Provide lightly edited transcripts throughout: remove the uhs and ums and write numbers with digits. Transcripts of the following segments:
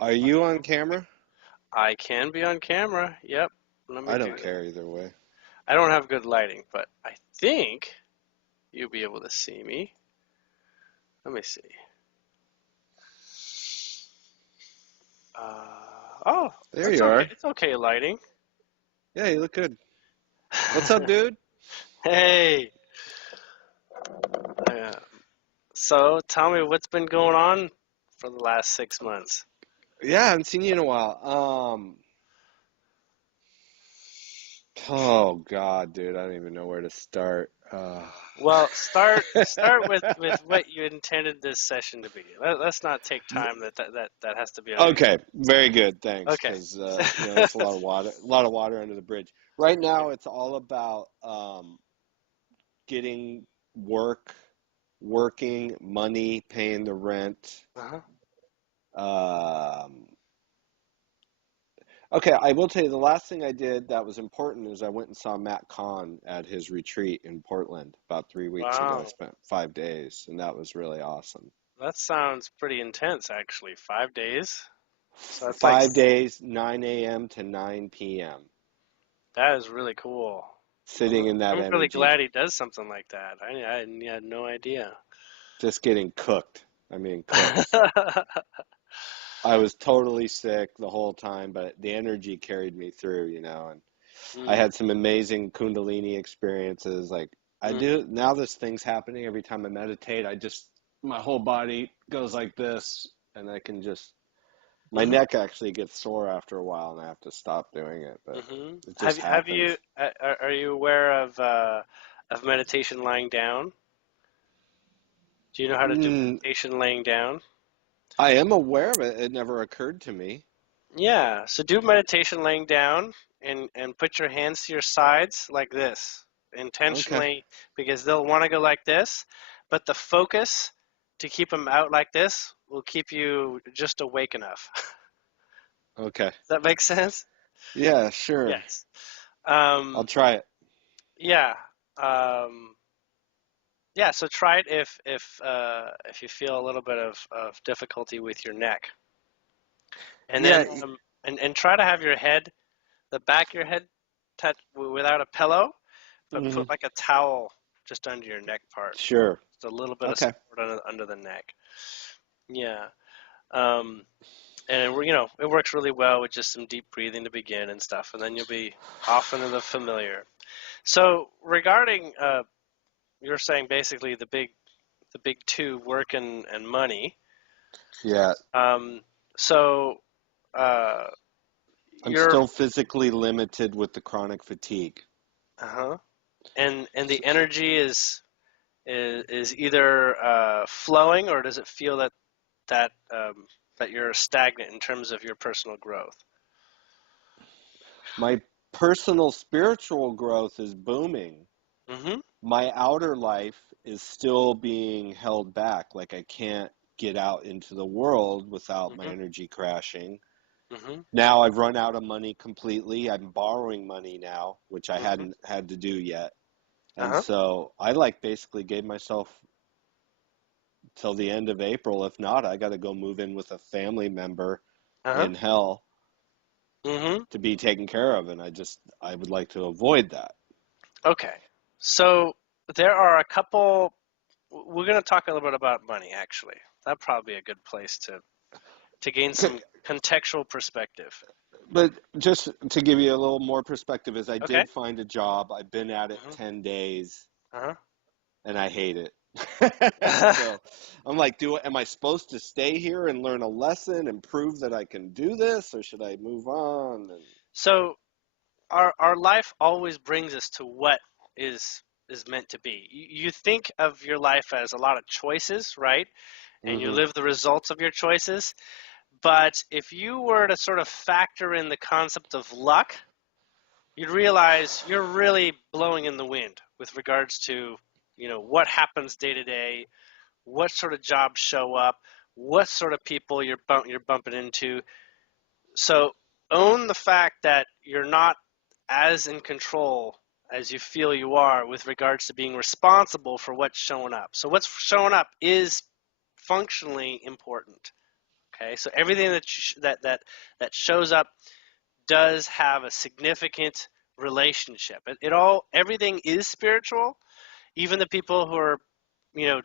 Are you on camera? I can be on camera. Yep. Let me I do don't that. care either way. I don't have good lighting, but I think you'll be able to see me. Let me see. Oh, There that's you okay. are. It's okay lighting. Yeah, you look good. What's up, dude? Hey. Uh, so tell me what's been going on for the last 6 months. Yeah, I haven't seen you in a while. Oh God, dude, I don't even know where to start. Well, start with what you intended this session to be. Let's not take time that has to be on your. Okay, very good, thanks. Okay. Because that's a lot of water under the bridge. Right now, it's all about getting working, money, paying the rent. Uh-huh. Um, Okay, I will tell you the last thing I did that was important is I went and saw Matt Kahn at his retreat in Portland about 3 weeks ago. I Wow. spent 5 days, and that was really awesome. That sounds pretty intense, actually. 5 days. So that's like 5 days, 9 a.m. to 9 p.m. that is really cool. Sitting in that I'm really energy, glad he does something like that. I had no idea. just getting cooked. I mean, cooked. I was totally sick the whole time, but the energy carried me through, and I Mm, had some amazing Kundalini experiences. Like I mm, do now, this thing's happening every time I meditate. My whole body goes like this, and I can just, my mhm, neck actually gets sore after a while, and I have to stop doing it, but mhm. it just Have you happens. are you aware of meditation lying down? Do you know how to do Mm, meditation laying down? I am aware of it. It never occurred to me. Yeah, so do meditation laying down and put your hands to your sides like this Okay. intentionally because they'll want to go like this, but the focus to keep them out like this will keep you just awake enough. Okay. Does that make sense? Yeah, sure. Yes. I'll Um, try it. yeah. Um, yeah, so try it if you feel a little bit of difficulty with your neck. And Yeah, then and try to have your head, the back of your head touch without a pillow, but hmm put like a towel just under your neck part. sure. Just a little bit of Okay. support under the neck. Yeah. Um, and it works really well with just some deep breathing to begin and stuff, and then you'll be off into the familiar. So regarding you're saying basically the big two, work and money. Yeah, Um, so uh, I'm you're still physically limited with the chronic fatigue. uh-huh. And So, the energy is either flowing, or does it feel that that you're stagnant in terms of your personal growth? my personal spiritual growth is booming. Mm-hmm. My outer life is still being held back. Like I can't get out into the world without my Mm-hmm. energy crashing. Mm-hmm. Now I've run out of money completely. I'm borrowing money now, which I Mm-hmm. hadn't had to do yet. And Uh-huh. so I like basically gave myself till the end of April. If not, I got to go move in with a family member Uh-huh. in hell Mm-hmm. to be taken care of. And I would like to avoid that. Okay. So there are a couple. We're going to talk a little bit about money, actually. That'd probably be a good place to gain some contextual perspective. But just to give you a little more perspective, is I Okay. did find a job. I've been at it Mm-hmm. 10 days Uh-huh. and I hate it. So I'm like, am I supposed to stay here and learn a lesson and prove that I can do this, or should I move on? And So our life always brings us to what is meant to be. You think of your life as a lot of choices, right? And you hmm live the results of your choices. But if you were to sort of factor in the concept of luck, you'd realize you're really blowing in the wind with regards to, what happens day to day, what sort of jobs show up, what sort of people you're bumping into. So own the fact that you're not as in control as you feel you are with regards to being responsible for what's showing up. So what's showing up is functionally important. Okay, so everything that shows up does have a significant relationship. Everything is spiritual. Even the people who are,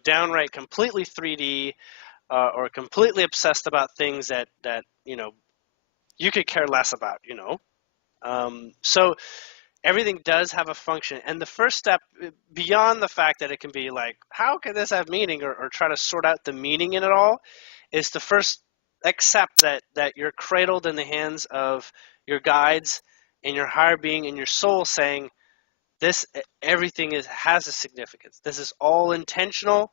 downright completely 3D, or completely obsessed about things that you could care less about. So everything does have a function, and the first step, beyond the fact that it can be like, how can this have meaning, or try to sort out the meaning in it all, is to first accept that you're cradled in the hands of your guides and your higher being and your soul, saying this, everything has a significance. This is all intentional,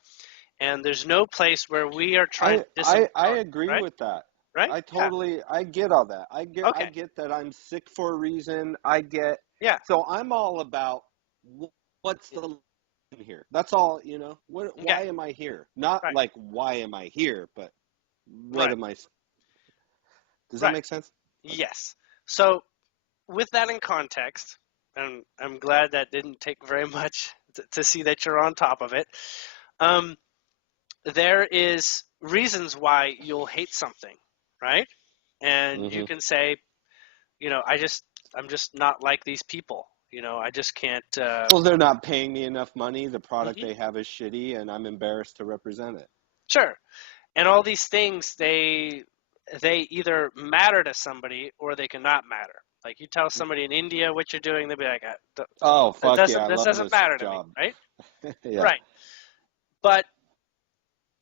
and there's no place where we are trying to I disempower you, agree right? with that. Right? Yeah. I get all that. I Okay. get that I'm sick for a reason. I get, Yeah. so I'm all about what's the lesson here. That's all, Okay. why am I here? Not Right. like why am I here, but what Right. am I, does that Right. make sense? Okay. Yes. So with that in context, and I'm glad that didn't take very much to see that you're on top of it. Um, there is reasons why you'll hate something, right? And you Hmm. can say, I'm just not like these people. I just can't. Well, they're not paying me enough money. The product Mhm. they have is shitty, and I'm embarrassed to represent it. Sure. And all these things, they either matter to somebody or they cannot matter. Like, you tell somebody in India what you're doing, they'll be like, Oh, that fuck yeah, doesn't I this love doesn't this matter to me, job. right? Yeah. Right. But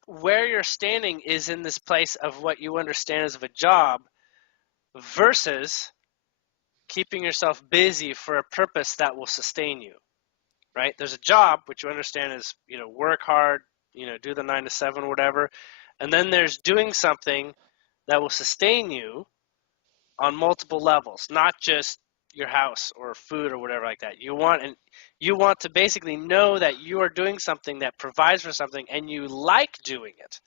where you're standing is in this place of what you understand as of a job versus keeping yourself busy for a purpose that will sustain you, right? There's a job, which you understand is, work hard, do the 9 to 7 or whatever. And then there's doing something that will sustain you on multiple levels, not just your house or food or whatever like that. You want to basically know that you are doing something that provides for something and you like doing it,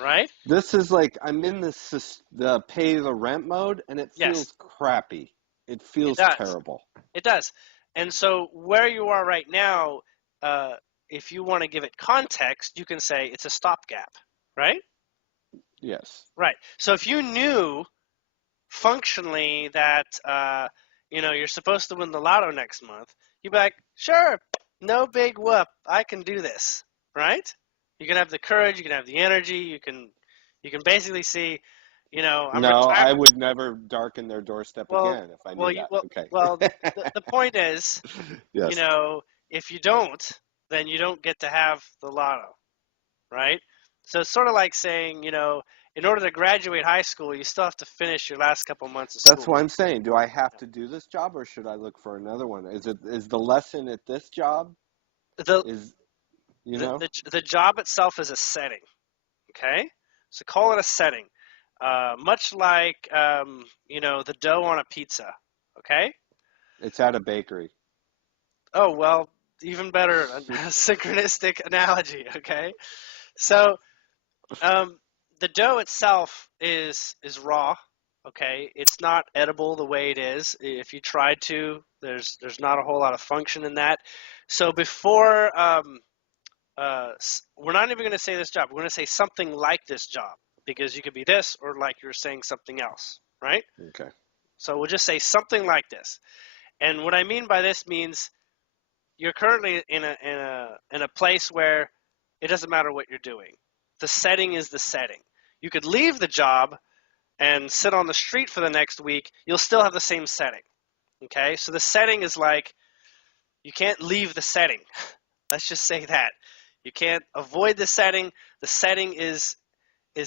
right? This is like I'm in the pay the rent mode, and it Yes, feels crappy. It it feels does. terrible. It does. And so where you are right now, uh, if you want to give it context, you can say it's a stopgap, right? Yes. Right. So if you knew functionally that you're supposed to win the lotto next month, you'd be like, sure, no big whoop, I can do this, right? You can have the courage, you can have the energy, you can basically see, I'm No, retired. I would never darken their doorstep Well, again if I well, knew that. Okay. the point is, you Yes. know, if you don't, then you don't get to have the lotto, right? So it's sort of like saying, in order to graduate high school, you still have to finish your last couple months of That's school. what I'm saying. Do I have to do this job, or should I look for another one? Is the lesson at this job The is, the job itself is a setting, okay? So call it a setting, much like the dough on a pizza, okay? it's at a bakery. Oh well, even better, a synchronistic analogy, okay? So Um, the dough itself is raw. Okay, it's not edible the way it is. If you tried to, there's not a whole lot of function in that. So before, we're not even going to say this job. We're going to say something like this job, because you could be this, or like you're saying something else, right? Okay. So we'll just say something like this. And what I mean by this means you're currently in a place where it doesn't matter what you're doing. The setting is the setting. You could leave the job and sit on the street for the next week. You'll still have the same setting. Okay, so the setting is like, you can't leave the setting. Let's just say that you can't avoid the setting. The setting is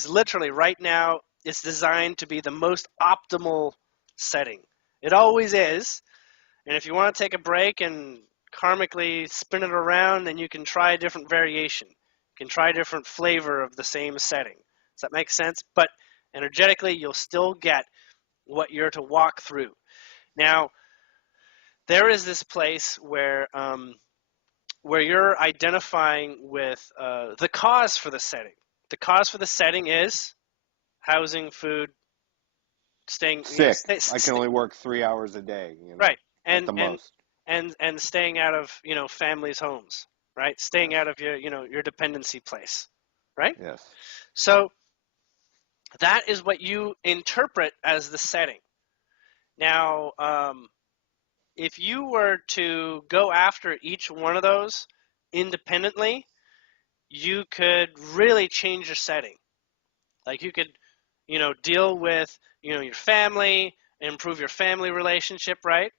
literally right now. It's designed to be the most optimal setting. It always is. And if you want to take a break and karmically spin it around, then you can try a different variation. You can try a different flavor of the same setting. Does that make sense? But energetically, you'll still get what you're to walk through. Now, there is this place where you're identifying with the cause for the setting. The cause for the setting is housing, food, staying, Sick. I can only work 3 hours a day, right, at and the and most. and staying out of families' homes, right? Staying Yes. out of your your dependency place, right? Yes. So that is what you interpret as the setting. Now, if you were to go after each one of those independently, you could really change your setting. Like you could, deal with, your family, improve your family relationship, right?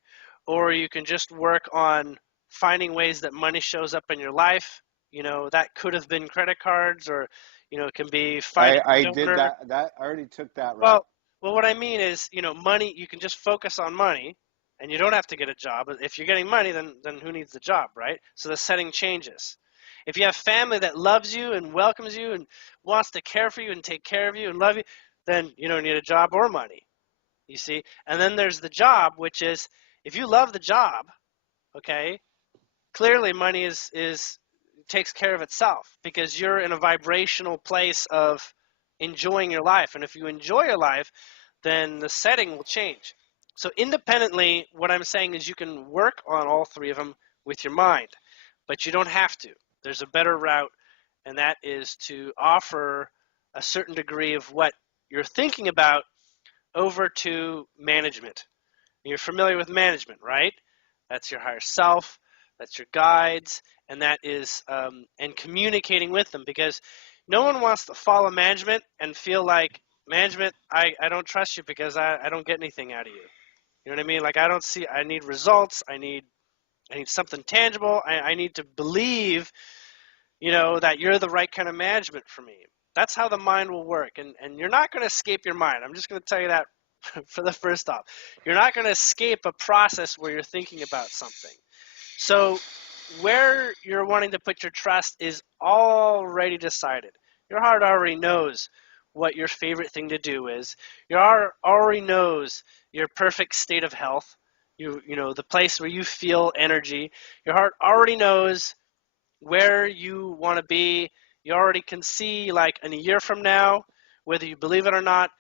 Or you can just work on finding ways that money shows up in your life. That could have been credit cards, or, it can be finding I a did donor. that. I already took that route. Well, what I mean is, money. You can just focus on money, and you don't have to get a job. If you're getting money, then who needs the job, right? So the setting changes. If you have family that loves you and welcomes you and wants to care for you and take care of you and love you, then you don't need a job or money. You see? And then there's the job, which is if you love the job, okay, clearly money is takes care of itself because you're in a vibrational place of enjoying your life. And if you enjoy your life, then the setting will change. So independently, what I'm saying is you can work on all three of them with your mind, but you don't have to. There's a better route, and that is to offer a certain degree of what you're thinking about over to management. You're familiar with management, right? That's your higher self, that's your guides, and that is and communicating with them, because no one wants to follow management and feel like, management, I don't trust you because I don't get anything out of you. You know what I mean? Like I need results. I need something tangible. I need to believe, that you're the right kind of management for me. That's how the mind will work. And you're not going to escape your mind. I'm just going to tell you that for the first off. You're not going to escape a process where you're thinking about something. So where you're wanting to put your trust is already decided. Your heart already knows what your favorite thing to do is. Your heart already knows your perfect state of health. The place where you feel energy. Your heart already knows where you want to be. You already can see, like, in a year from now, whether you believe it or not,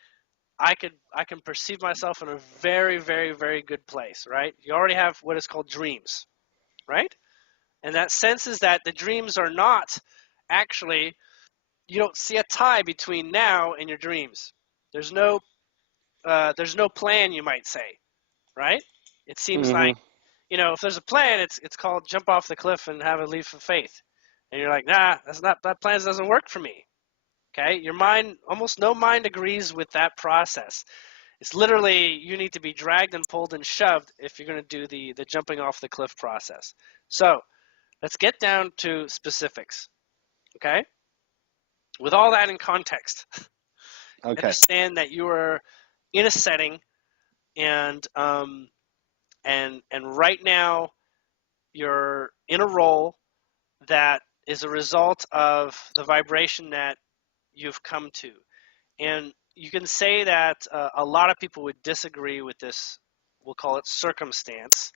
I can perceive myself in a very, very, very good place, right? You already have what is called dreams, right? And that senses that the dreams are not actually, you don't see a tie between now and your dreams. There's no plan, you might say, right? It seems like, Hmm. if there's a plan, it's called jump off the cliff and have a leap of faith. And you're like, nah, that plan doesn't work for me. Okay, your mind, almost no mind agrees with that process. It's literally you need to be dragged and pulled and shoved if you're going to do the jumping off the cliff process. So let's get down to specifics. Okay, with all that in context, Okay. understand that you are in a setting, and right now you're in a role that is a result of the vibration that you've come to. And you can say that a lot of people would disagree with this, we'll call it circumstance.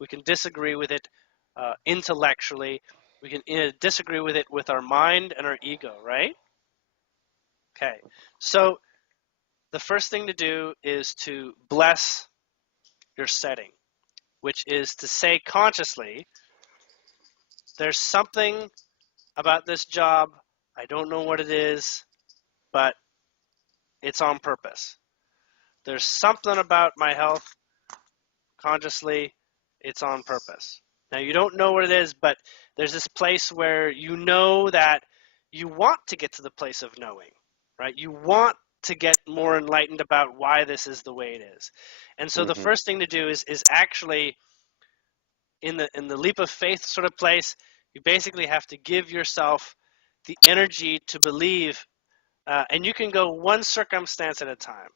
We can disagree with it intellectually. We can disagree with it with our mind and our ego, right? Okay. So the first thing to do is to bless your setting, which is to say consciously, there's something about this job. I don't know what it is, but it's on purpose. There's something about my health, consciously, it's on purpose. Now, you don't know what it is, but there's this place where you know that you want to get to the place of knowing, right? You want to get more enlightened about why this is the way it is. And so the Hmm. first thing to do is actually in the leap of faith sort of place, you basically have to give yourself the energy to believe, and you can go one circumstance at a time.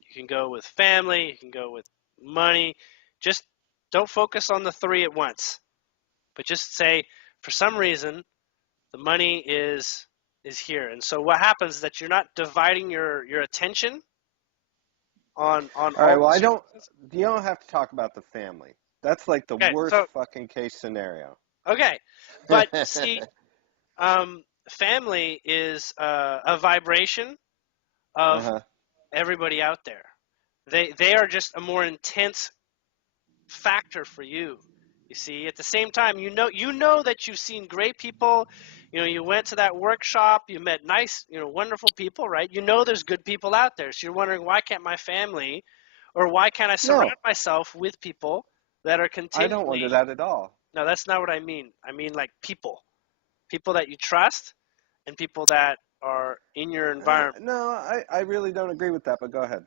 You can go with family, you can go with money. Just don't focus on the three at once, but just say, for some reason, the money is here. And so what happens is that you're not dividing your attention on All right. all Well, the I don't. circumstances. You don't have to talk about the family. That's like the Okay, worst so fucking case scenario. okay, but see, family is a vibration of Uh-huh. everybody out there. They are just a more intense factor for you. You see, at the same time, you know that you've seen great people, You went to that workshop, you met nice, wonderful people, right? There's good people out there. So you're wondering, why can't my family, or why can't I surround No, myself with people that are I don't wonder continually. that at all. No, that's not what I mean. I mean like people that you trust, and people that are in your environment. No, I really don't agree with that, but go ahead.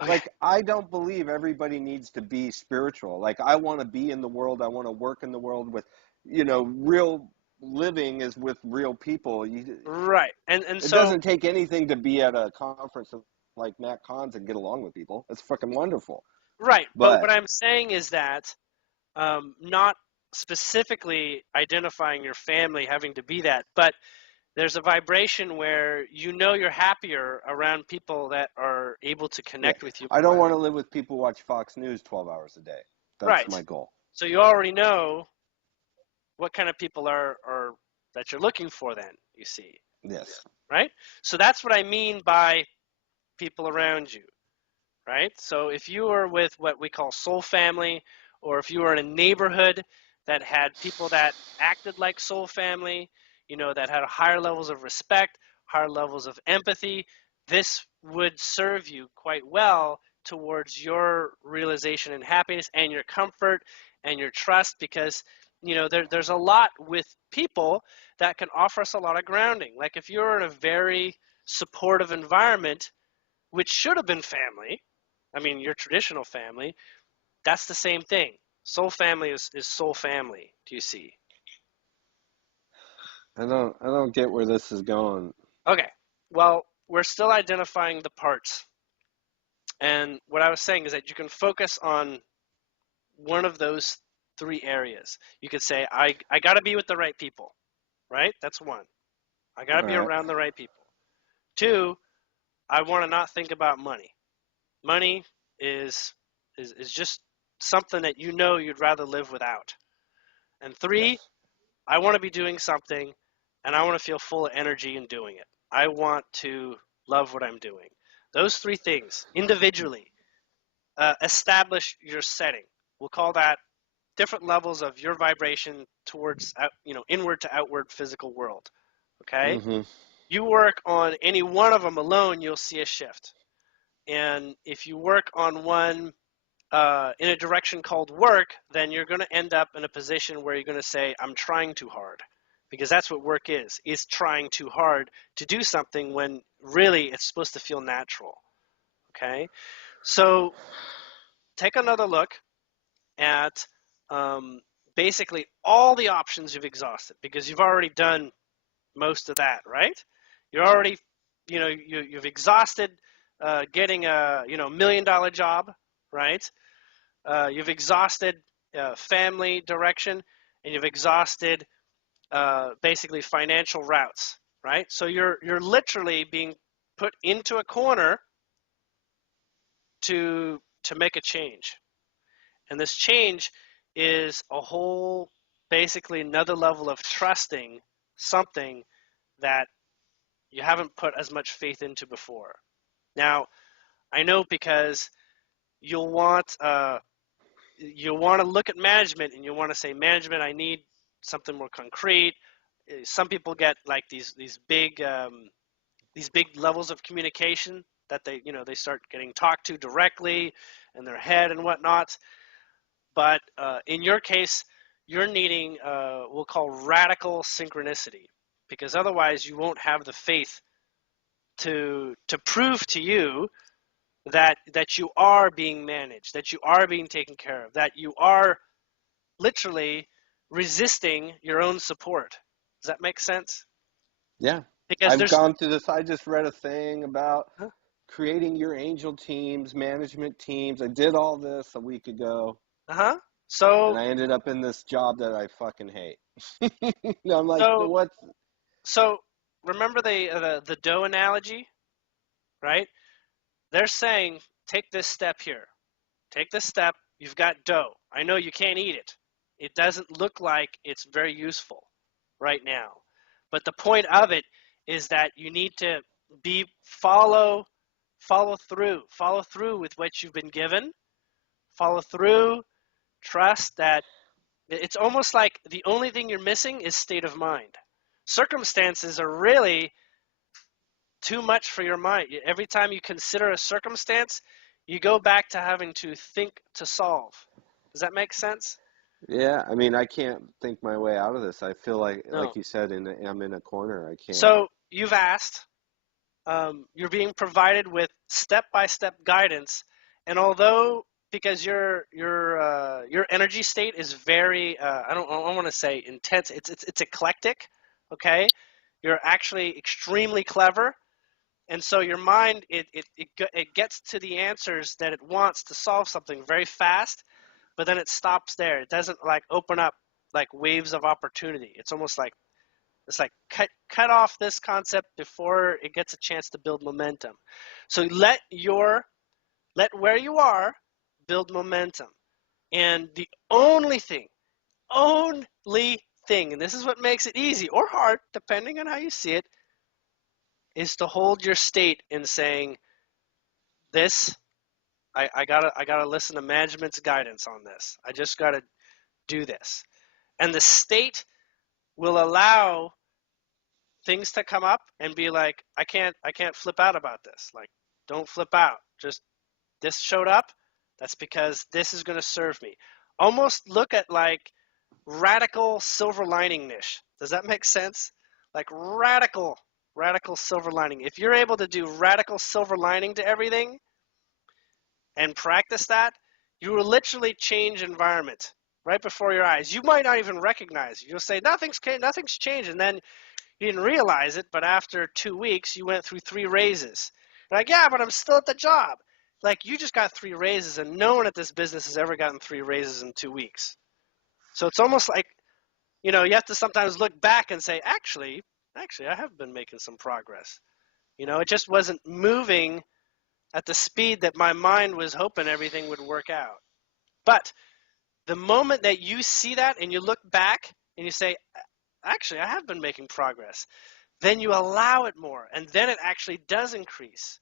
Okay. Like, I don't believe everybody needs to be spiritual. Like, I want to be in the world. I want to work in the world with, real living is with real people. Right. And It so doesn't take anything to be at a conference like Matt Conn's and get along with people. It's freaking wonderful. right, but what But I'm saying is that not specifically identifying your family having to be that, but there's a vibration where you're happier around people that are able to yeah, connect with you I don't more. want to live with people who watch Fox News 12 hours a day. That's Right. my goal. So you already know what kind of people are that you're looking for then, you see. Yes. Right? So that's what I mean by people around you. Right? So if you are with what we call soul family, or if you were in a neighborhood that had people that acted like soul family, that had higher levels of respect, higher levels of empathy, this would serve you quite well towards your realization and happiness and your comfort and your trust, because there's a lot with people that can offer us a lot of grounding. Like if you're in a very supportive environment, which should have been family, I mean, your traditional family, that's the same thing. Soul family is soul family. Do you see? I don't get where this is going. Okay. Well, we're still identifying the parts. And what I was saying is that you can focus on one of those three areas. You could say, I got to be with the right people, right? That's one. I got to All be right. around the right people. Two, I want to not think about money. Money is just something that you'd rather live without. And three, Yes. I want to be doing something and I want to feel full of energy in doing it. I want to love what I'm doing. Those three things individually establish your setting. We'll call that different levels of your vibration towards, inward to outward physical world. Okay? Mm-hmm. You work on any one of them alone, you'll see a shift. And if you work on one in a direction called work, then you're going to end up in a position where you're going to say, I'm trying too hard. Because that's what work is trying too hard to do something when really it's supposed to feel natural. Okay? So take another look at basically all the options you've exhausted, because you've already done most of that, right? You're already, you've exhausted getting a, $1 million job, right? You've exhausted family direction, and you've exhausted basically financial routes, right? So you're literally being put into a corner to make a change, and this change is a whole, basically another level of trusting something that you haven't put as much faith into before. Now, I know because you'll want you want to look at management and you want to say, management, I need something more concrete. Some people get like these big levels of communication that they start getting talked to directly in their head and whatnot. But in your case, you're needing we'll call radical synchronicity, because otherwise you won't have the faith to prove to you that you are being managed, that you are being taken care of, that you are literally resisting your own support. Does that make sense? Yeah. Because I've there's gone through this. I just read a thing about creating your angel teams, management teams. I did all this a week ago, uh-huh. and So I ended up in this job that I fucking hate. I'm like, so what? so remember the dough analogy, right? They're saying take this step here. Take this step. You've got dough. I know you can't eat it. It doesn't look like it's very useful right now. But the point of it is that you need to be follow through with what you've been given. Follow through, trust that it's almost like the only thing you're missing is state of mind. circumstances are really too much for your mind. Every time you consider a circumstance, you go back to having to think to solve. Does that make sense? Yeah, I mean, I can't think my way out of this. I feel No. like you said, I'm in a corner. I can't. So you've asked, you're being provided with step-by-step guidance, and although because your energy state is very I don't want to say intense, it's eclectic, okay? You're actually extremely clever, and so your mind it gets to the answers that it wants to solve something very fast, but then it stops there. It doesn't like open up like waves of opportunity. It's like cut off this concept before it gets a chance to build momentum. So let where you are build momentum. And the only thing, and this is what makes it easy or hard, depending on how you see it, is to hold your state in saying, this, I gotta listen to management's guidance on this. I just gotta do this. And the state will allow things to come up and be like, I can't flip out about this. Like, don't flip out. Just this showed up. That's because this is going to serve me. Almost look at like radical silver lining niche. Does that make sense? Like radical silver lining. If you're able to do radical silver lining to everything and practice that, you will literally change environment right before your eyes. You might not even recognize it. You'll say nothing's changed, and then you didn't realize it, but after 2 weeks, you went through 3 raises. You're like, yeah, but I'm still at the job. Like, you just got 3 raises, and no one at this business has ever gotten 3 raises in 2 weeks. So it's almost like, you have to sometimes look back and say, actually, I have been making some progress. It just wasn't moving at the speed that my mind was hoping everything would work out. But the moment that you see that and you look back and you say, actually, I have been making progress, then you allow it more, and then it actually does increase.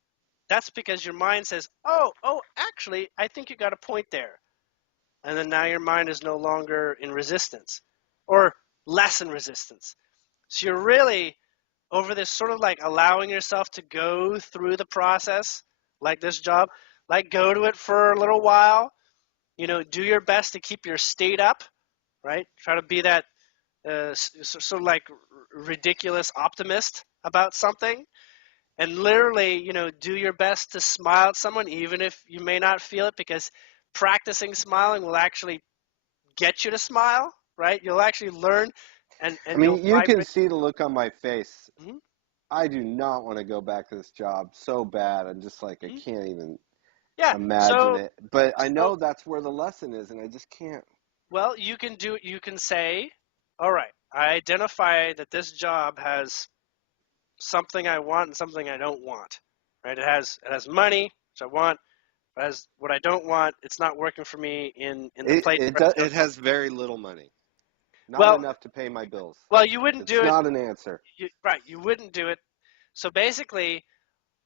That's because your mind says, oh, actually, I think you got a point there. And then now your mind is no longer in resistance or less in resistance. So you're really over this sort of like allowing yourself to go through the process, like this job, like go to it for a little while, do your best to keep your state up, right? Try to be that sort of like ridiculous optimist about something, and literally, do your best to smile at someone, even if you may not feel it, because practicing smiling will actually get you to smile, right? You'll actually learn, and I you'll mean, you can vibrate. see the look on my face. Mhm, I do not want to go back to this job so bad. I'm just like, I mhm. can't even Yeah. imagine So, it. But I so know that's where the lesson is, and I just can't. well, you can do it. You can say, all right, I identify that this job has something I want and something I don't want, right? It has money, which I want. As what I don't want, it's not working for me in the place where it's going. It has very little money, not Well, enough to pay my bills. you wouldn't It's do it. not an answer. Right, you wouldn't do it. So basically,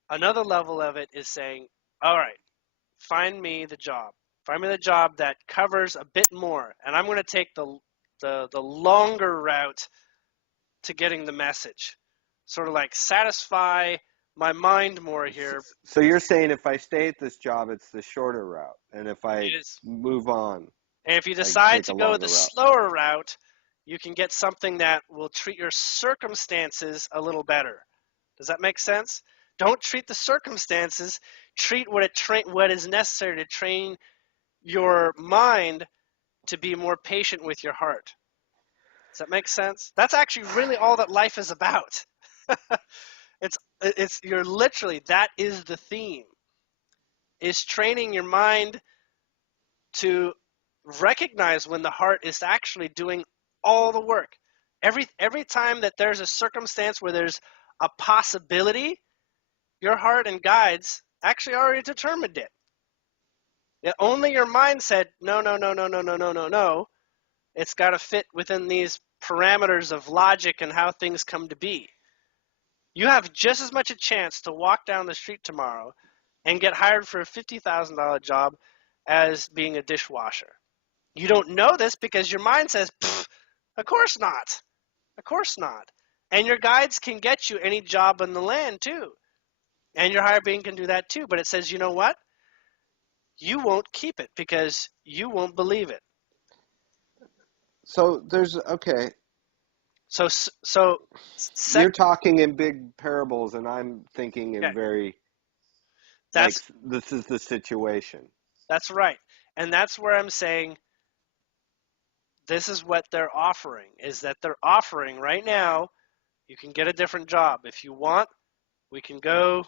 another level of it is saying, all right, find me the job. Find me the job that covers a bit more, and I'm going to take the longer route to getting the message. Sort of like satisfy my mind more here. So you're saying if I stay at this job, it's the shorter route, and if I It is. move on, And if you I decide take a to go longer the route. slower route, you can get something that will treat your circumstances a little better. Does that make sense? Don't treat the circumstances. Treat what is necessary to train your mind to be more patient with your heart. Does that make sense? That's actually really all that life is about. You're literally, that is the theme. Is training your mind to recognize when the heart is actually doing all the work. Every time that there's a circumstance where there's a possibility, your heart and guides actually already determined it. Only your mind said, no, no, no, no, no, no, no, no, no. It's got to fit within these parameters of logic and how things come to be. You have just as much a chance to walk down the street tomorrow and get hired for a $50,000 job as being a dishwasher. You don't know this because your mind says, of course not. Of course not. And your guides can get you any job in the land too. And your higher being can do that too. But it says, you know what? You won't keep it because you won't believe it. So there's okay. So You're sec. talking in big parables, and I'm thinking Okay, in very like that's this is the situation. that's right. And that's where I'm saying this is what they're offering. Is that they're offering right now? You can get a different job if you want. We can go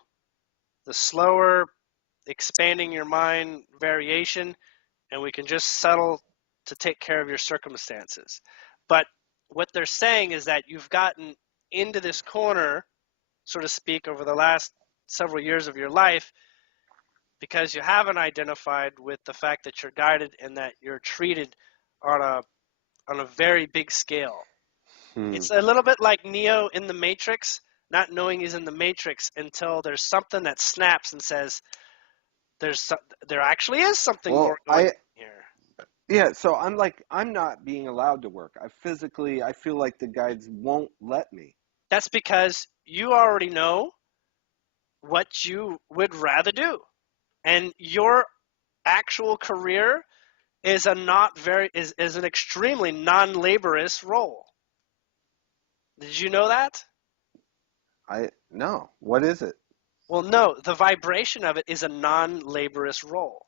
the slower, expanding your mind variation, and we can just settle to take care of your circumstances. But what they're saying is that you've gotten into this corner, so to speak, over the last several years of your life because you haven't identified with the fact that you're guided and that you're treated on a very big scale. Hmm. It's a little bit like Neo in the Matrix, not knowing he's in the Matrix until there's something that snaps and says, there actually is something more Well, going on here. yeah. So I'm not being allowed to work. I feel like the guides won't let me. That's because you already know what you would rather do. And your actual career is is an extremely non-laborious role. Did you know that? I no. What is it? Well, no, the vibration of it is a non-laborious role.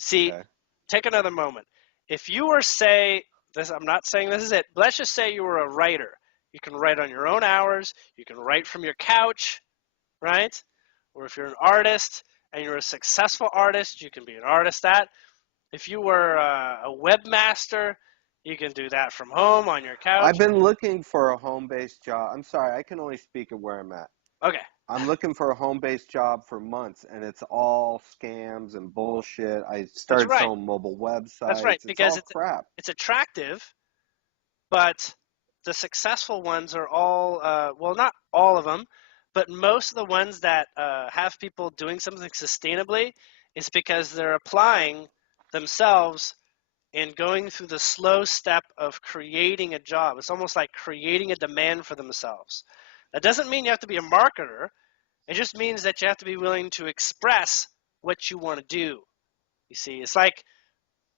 See, Okay. take another moment. If you were, say, this, I'm not saying this is it, but let's just say you were a writer. You can write on your own hours. You can write from your couch, right? Or if you're an artist and you're a successful artist, you can be an artist at. If you were a webmaster, you can do that from home on your I've couch. been looking for a home-based job. I'm sorry, I can only speak of where I'm at. Okay, I'm looking for a home-based job for months, and it's all scams and bullshit. I that's started right. selling mobile That's right websites. It's because all crap. it's attractive, but the successful ones are all well, not all of them, but most of the ones that have people doing something sustainably is because they're applying themselves and going through the slow step of creating a job. It's almost like creating a demand for themselves. That doesn't mean you have to be a marketer. It just means that you have to be willing to express what you want to do. You see, it's like,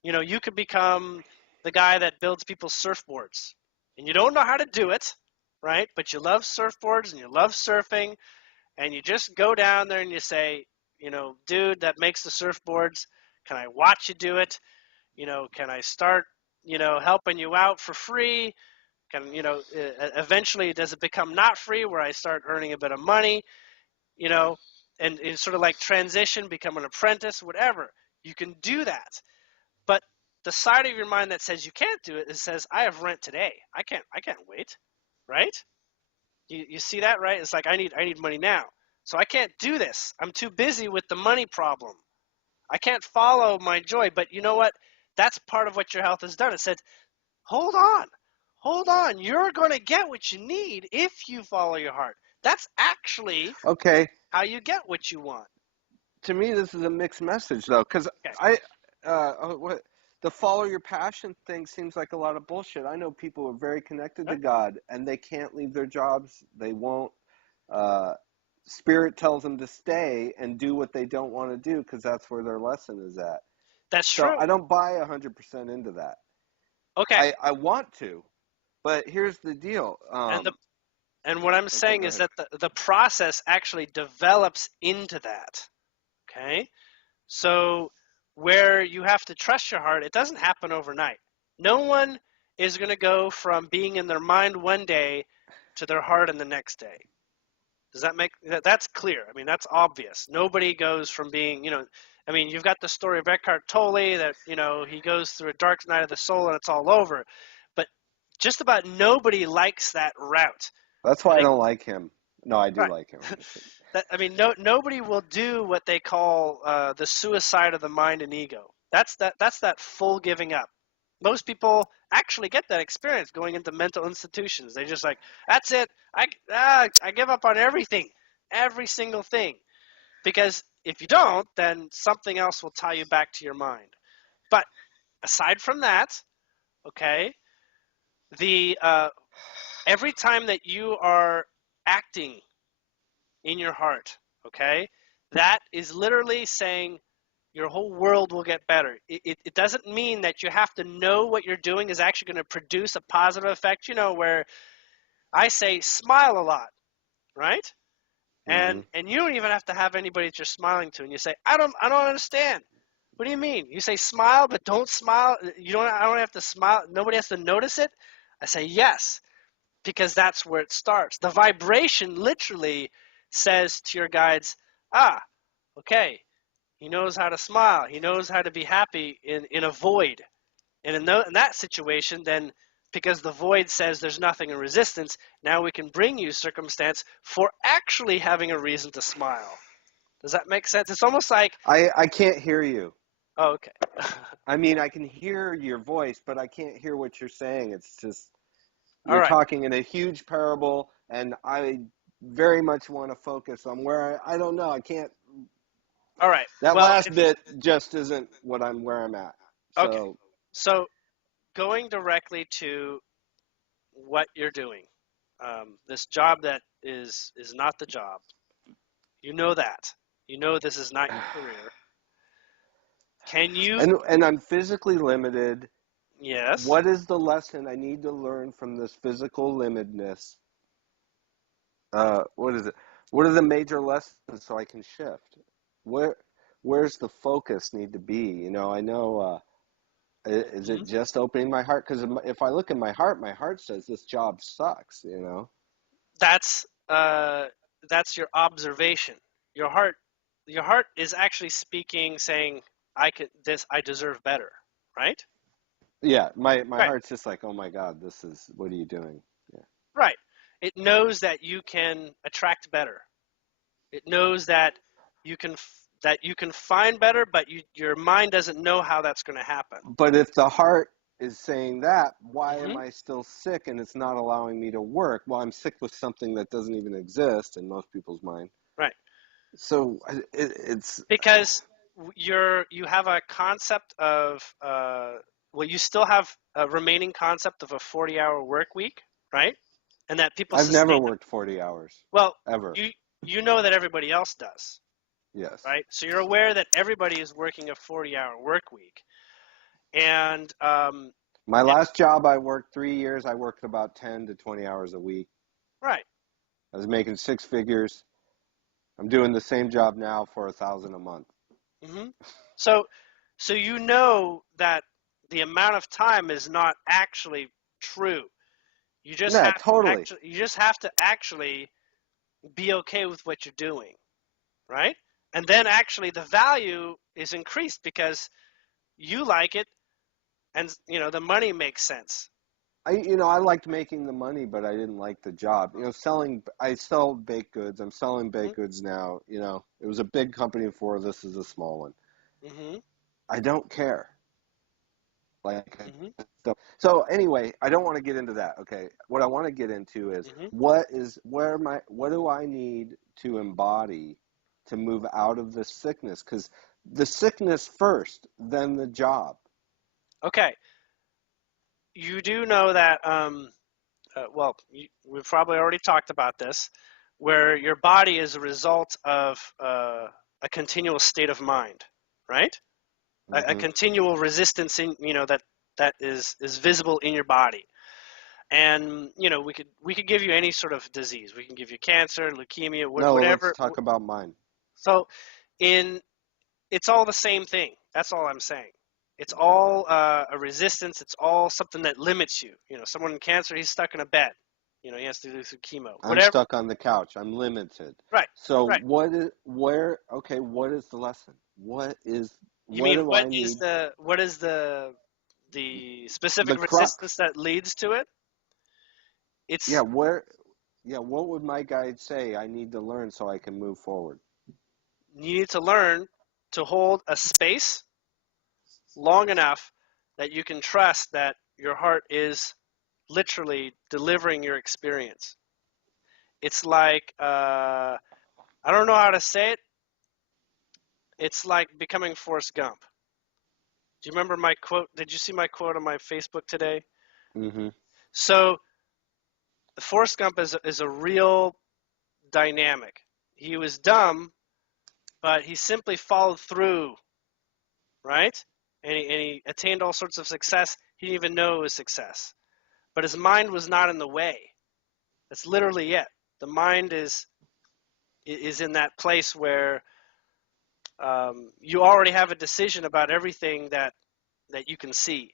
you could become the guy that builds people's surfboards. And you don't know how to do it, right? But you love surfboards and you love surfing. And you just go down there and you say, dude that makes the surfboards, can I watch you do it? Can I start, helping you out for free? Eventually, does it become not free where I start earning a bit of money, you know, and sort of like transition, become an apprentice, whatever. You can do that. But the side of your mind that says you can't do it, says, I have rent today. I can't wait. Right? You see that, right? It's like I need money now. So I can't do this. I'm too busy with the money problem. I can't follow my joy. But you know what? That's part of what your health has done. It said, hold on. Hold on. You're going to get what you need if you follow your heart. That's actually Okay. how you get what you want. To me, this is a mixed message, though, because Okay. what the follow your passion thing seems like a lot of bullshit. I know people who are very connected to Right? God, and they can't leave their jobs. They won't. Uh, Spirit tells them to stay and do what they don't want to do because that's where their lesson is at. That's So true. I don't buy 100% into that. Okay. I want to, but here's the deal. And the and what I'm Okay, saying go is ahead. that the process actually develops into that. Okay? So where you have to trust your heart, it doesn't happen overnight. No one is going to go from being in their mind one day to their heart in the next day. Does that make that's clear? I mean, that's obvious. Nobody goes from being, I mean, you've got the story of Eckhart Tolle that, he goes through a dark night of the soul and it's all over. But just about nobody likes that route. That's why I Like, don't like him. No, I do right. like him. I'm just kidding. I mean, nobody will do what they call the suicide of the mind and ego. That's that full giving up. Most people actually get that experience going into mental institutions. They just like, that's it. I give up on everything, every single thing, because if you don't, then something else will tie you back to your mind. But aside from that, okay, the every time that you are acting in your heart, okay, that is literally saying your whole world will get better. It doesn't mean that you have to know what you're doing is actually going to produce a positive effect, where I say smile a lot, right? Hmm. And you don't even have to have anybody that you're smiling to, and you say, I don't understand. What do you mean? You say smile, but don't smile. I don't have to smile. Nobody has to notice it. I say yes, because that's where it starts. The vibration literally says to your guides, okay, he knows how to smile. He knows how to be happy in a void. And in that situation, then because the void says there's nothing in resistance, now we can bring you circumstance for actually having a reason to smile. Does that make sense? It's almost like, I can't hear you. oh, okay. I mean, I can hear your voice, but I can't hear what you're saying. It's just All you're right. talking in a huge parable, and I very much want to focus on where I don't know. I can't. All right. That Well, last bit just isn't where I'm at. okay. So So going directly to what you're doing, this job that is not the job. You know that. You know this is not your career. Can you? and I'm physically limited. Yes. What is the lesson I need to learn from this physical limitedness? What is it? What are the major lessons so I can shift? Where where's the focus need to be? I know. Is Mhm. it just opening my heart? Because if I look in my heart says this job sucks. That's that's your observation. Your heart, your heart is actually speaking, saying, I deserve better, right? Yeah, my Right. heart's just like, oh my God, what are you doing? Yeah. Right. It knows that you can attract better. It knows that you can find better, but your mind doesn't know how that's going to happen. But if the heart is saying that, why am Hmm. I still sick and it's not allowing me to work? Well, I'm sick with something that doesn't even exist in most people's mind. Right. So it's Because you have a concept of well, you still have a remaining concept of a 40-hour work week, right? And that people I've never sustain. worked 40 hours Well, ever. you know that everybody else does, Yes. right? So you're aware that everybody is working a 40-hour work week, and My last job, I worked 3 years. I worked about 10 to 20 hours a week. right. I was making six figures. I'm doing the same job now for 1,000 a month. Hmm. So you know that the amount of time is not actually true. Yeah, totally. You just have to actually be okay with what you're doing, right? And then actually the value is increased because you like it, and the money makes sense. I liked making the money, but I didn't like the job. I sell baked goods. I'm selling Hmm. baked goods now. It was a big company before. This is a small one. Hmm. I don't care. Like, Hmm. so anyway, I don't want to get into that. Okay. What I want to get into is Hmm. what do I need to embody to move out of this sickness? Because the sickness first, then the job. Okay, you do know that. Well, we've probably already talked about this, where your body is a result of a continual state of mind, right? A Hmm. continual resistance in that is visible in your body. And we could give you any sort of disease. We can give you cancer, leukemia, No, let's whatever. talk about mine. So in it's all the same thing. That's all I'm saying. It's Okay. all a resistance. It's all something that limits you. Someone in cancer, he's stuck in a bed. He has to do through chemo. I'm Whatever. stuck on the couch. I'm limited. Right. So Right. what is the lesson? You What mean do I need? what is the specific The resistance crux. that leads to it? Yeah, It's what would my guide say I need to learn so I can move forward? You need to learn to hold a space long enough that you can trust that your heart is literally delivering your experience. It's like I don't know how to say it. It's like becoming Forrest Gump. Do you remember my quote? Did you see my quote on my Facebook today? Hmm. So Forrest Gump is a real dynamic. He was dumb, but he simply followed through, right? And he attained all sorts of success. He didn't even know it was success. But his mind was not in the way. That's literally it. The mind is in that place where you already have a decision about everything that you can see.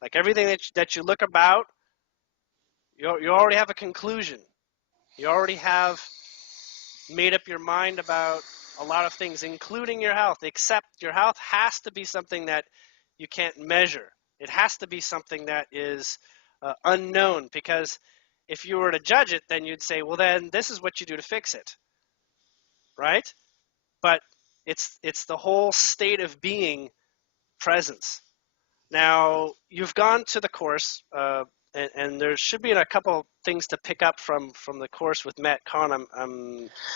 Like everything that you look about, you already have a conclusion. You already have made up your mind about a lot of things, including your health, except your health has to be something that you can't measure. It has to be something that is unknown, because if you were to judge it, then you'd say, well, then this is what you do to fix it, right? But it's the whole state of being presence. Now, you've gone to the course, and there should be a couple things to pick up from the course with Matt Kahn.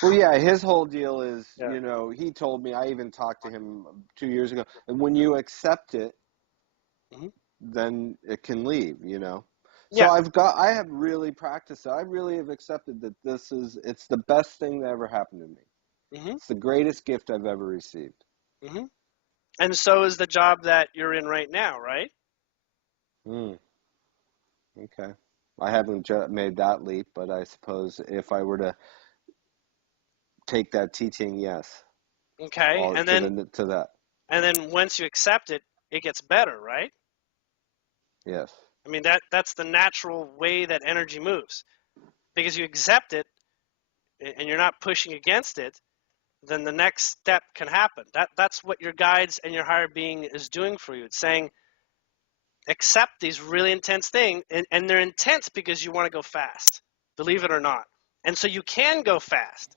Well, yeah, his whole deal is, Yeah. he told me, I even talked to him 2 years ago, and when you accept it, Mhm. then it can leave. So Yeah. I have really practiced it. I really have accepted that it's the best thing that ever happened to me. Hmm. It's the greatest gift I've ever received. Hmm. And so is the job that you're in right now, right? Mm, okay. I haven't made that leap, but I suppose if I were to take that teaching, yes, Okay. all And to that, then once you accept it, it gets better, right? yes. I mean, that's the natural way that energy moves. Because you accept it and you're not pushing against it, then the next step can happen. That's what your guides and your higher being is doing for you. It's saying, accept these really intense things, and they're intense because you want to go fast, believe it or not. And so you can go fast.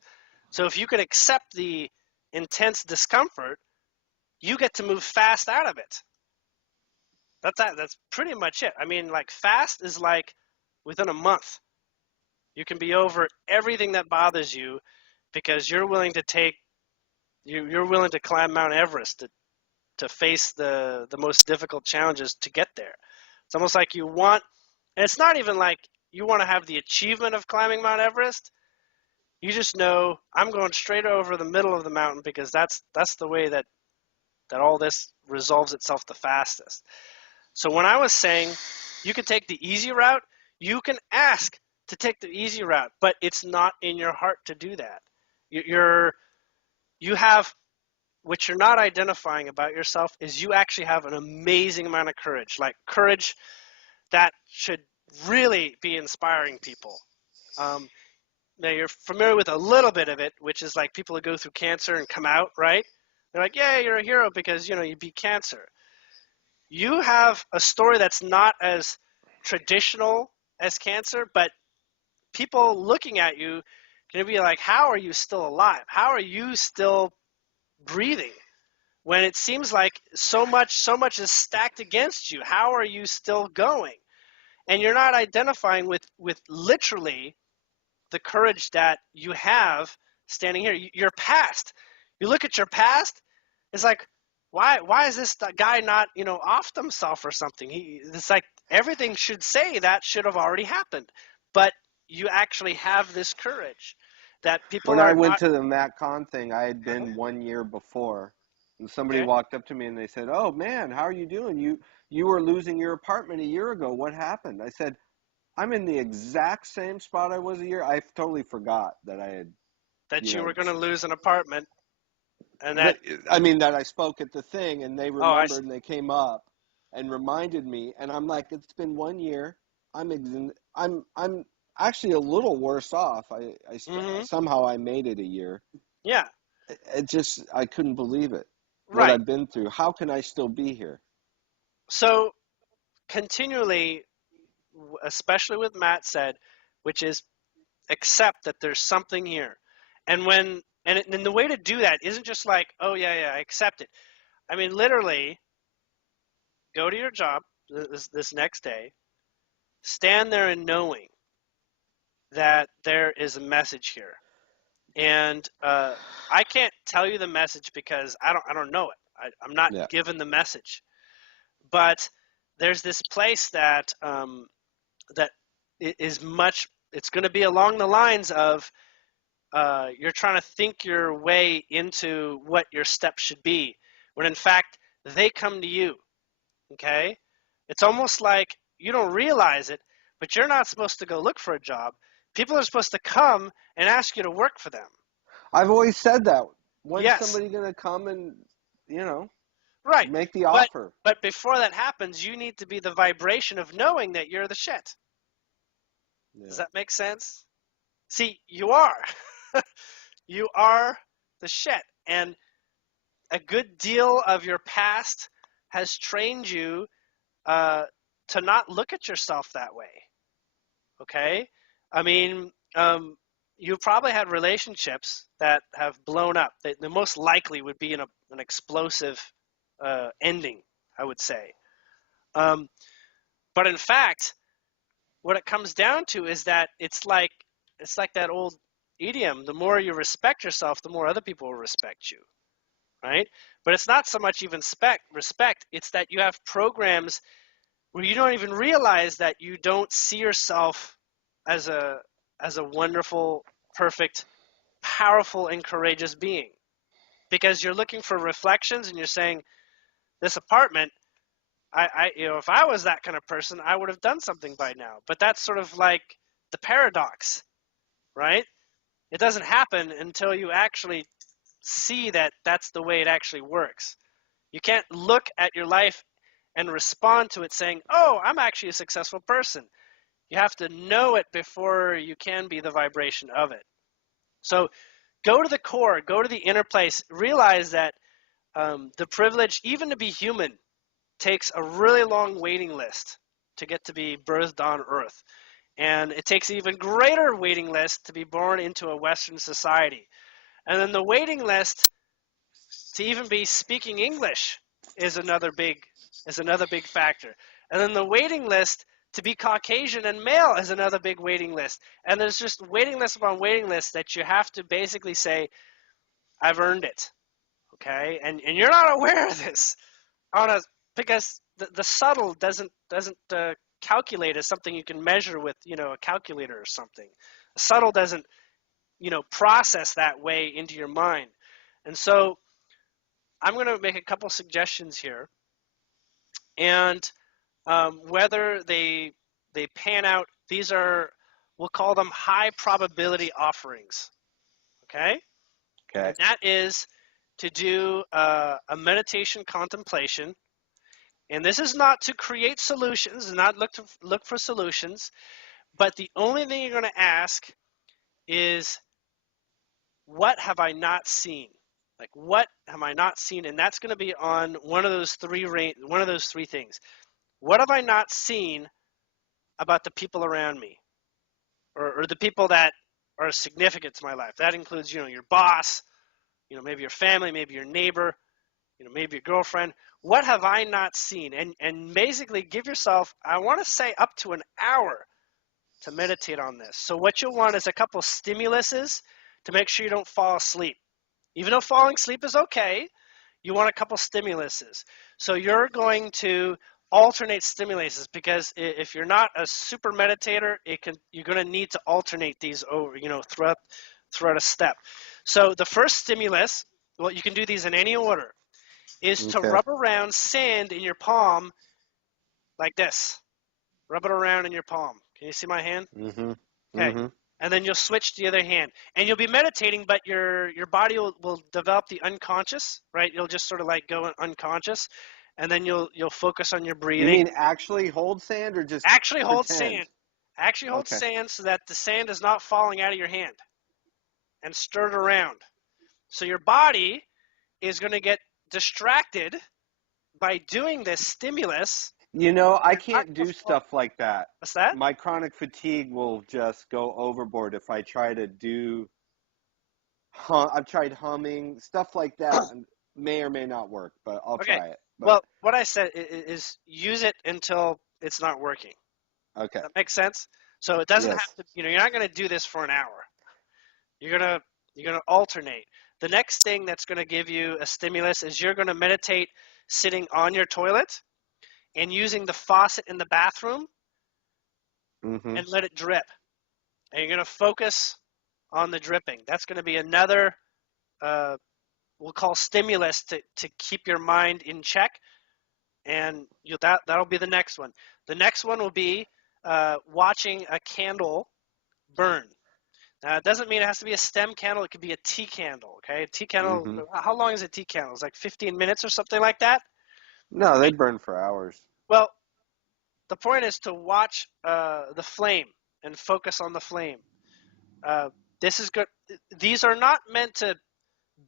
So if you can accept the intense discomfort, you get to move fast out of it. That's pretty much it. I mean, like, fast is like within a month. You can be over everything that bothers you because you're willing to you're willing to climb Mount Everest to face the most difficult challenges to get there. It's almost like you want, and it's not even like you want to have the achievement of climbing Mount Everest. You just know, I'm going straight over the middle of the mountain because that's the way that all this resolves itself the fastest. So when I was saying you can take the easy route, you can ask to take the easy route, but it's not in your heart to do that. You have, what you're not identifying about yourself is you actually have an amazing amount of courage, like courage that should really be inspiring people. Um, Now, you're familiar with a little bit of it, which is like people who go through cancer and come out, right? They're like, yeah, you're a hero because, you beat cancer. You have a story that's not as traditional as cancer, but people looking at you can be like, how are you still alive? How are you still breathing? When it seems like so much is stacked against you, how are you still going? And you're not identifying with literally the courage that you have standing here. Your past, you look at your past, it's like, why is this guy not off himself or something? It's like everything should say that should have already happened, but you actually have this courage that people When I are went not. to the Matt Kahn thing, I had Uh-huh. been 1 year before, and somebody Okay. walked up to me and they said, "Oh man, how are you doing? You were losing your apartment a year ago. What happened?" I said, "I'm in the exact same spot I was a year." I totally forgot that I had, That you you know, were going to lose an apartment, and that. that I mean that I spoke at the thing, and they Oh, remembered and they came up and reminded me, and I'm like, "It's been 1 year. I'm actually a little worse off. Mm-hmm. Somehow I made it a year." Yeah. I couldn't believe it, what Right. I've been through. How can I still be here? So continually, especially with Matt said, which is accept that there's something here. And the way to do that isn't just like, oh yeah, I accept it. I mean, literally, go to your job this next day, stand there and knowing that there is a message here. And I can't tell you the message because I don't know it. I'm not Yeah. given the message. But there's this place that that is much it's going to be along the lines of you're trying to think your way into what your steps should be, when in fact they come to you. Okay, it's almost like you don't realize it, but you're not supposed to go look for a job. People are supposed to come and ask you to work for them. I've always said that. When's Yes, somebody going to come and, you know, right. make the But offer? but before that happens, you need to be the vibration of knowing that you're the shit. Does Yeah. that make sense? See, you are. You are the shit. And a good deal of your past has trained you uh, to not look at yourself that way. Okay? I mean, you've probably had relationships that have blown up. The most likely would be an explosive ending, I would say. But in fact, what it comes down to is that it's like that old idiom: the more you respect yourself, the more other people will respect you, right? But it's not so much even respect, it's that you have programs where you don't even realize that you don't see yourself as a wonderful, perfect, powerful, and courageous being, because you're looking for reflections and you're saying, this apartment, if I was that kind of person, I would have done something by now. But that's sort of like the paradox, right? It doesn't happen until you actually see that that's the way it actually works. You can't look at your life and respond to it saying, oh, I'm actually a successful person. You have to know it before you can be the vibration of it. So go to the core, go to the inner place, realize that the privilege, even to be human, takes a really long waiting list to get to be birthed on Earth. And it takes an even greater waiting list to be born into a Western society. And then the waiting list to even be speaking English is another big factor. And then the waiting list to be Caucasian and male is another big waiting list. And there's just waiting list upon waiting list that you have to basically say, I've earned it. Okay? And you're not aware of this on a because the subtle doesn't calculate as something you can measure with, a calculator or something. The subtle doesn't, process that way into your mind. And so I'm going to make a couple suggestions here, and whether they pan out, these are, we'll call them high probability offerings. Okay, Okay. and that is to do a meditation contemplation. And this is not to create solutions, and not look for solutions, but the only thing you're going to ask is, what have I not seen? Like, what have I not seen? And that's going to be on one of those three things. What have I not seen about the people around me, or the people that are significant to my life? That includes, your boss, maybe your family, maybe your neighbor, maybe your girlfriend. What have I not seen? And basically give yourself, I want to say, up to an hour to meditate on this. So what you'll want is a couple stimuluses to make sure you don't fall asleep. Even though falling asleep is okay, you want a couple stimuluses. So you're going to alternate stimuluses, because if you're not a super meditator, you're going to need to alternate these over, throughout a step. So the first stimulus, well, you can do these in any order, is to Okay. rub around sand in your palm like this. Rub it around in your palm. Can you see my hand? Mhm. Okay. Mhm. And then you'll switch to the other hand. And you'll be meditating, but your body will develop the unconscious, right? You'll just sort of like go unconscious. And then you'll focus on your You breathing. mean actually hold sand or just Actually hold pretend? sand. Actually hold Okay. sand so that the sand is not falling out of your hand. And stir it around. So your body is going to get distracted by doing this stimulus. I You're not can't going do to fall. stuff like that. What's that? My chronic fatigue will just go overboard if I try to do. I've tried humming stuff like that, and may or may not work, but I'll Okay. try it. But Well, what I said is use it until it's not working. okay. That makes sense? So it doesn't have Yes. to, you're not going to do this for an hour. You're going to alternate. The next thing that's going to give you a stimulus is you're going to meditate sitting on your toilet and using the faucet in the bathroom Mhm. and let it drip. and you're going to focus on the dripping. That's going to be another, we'll call stimulus to keep your mind in check. And that'll be the next one. The next one will be watching a candle burn. Now, it doesn't mean it has to be a stem candle. It could be a tea candle, okay? A tea candle, Mm-hmm. how long is a tea candle? It's like 15 minutes or something like that? No, they burn for hours. Well, the point is to watch the flame and focus on the flame. This is good. These are not meant to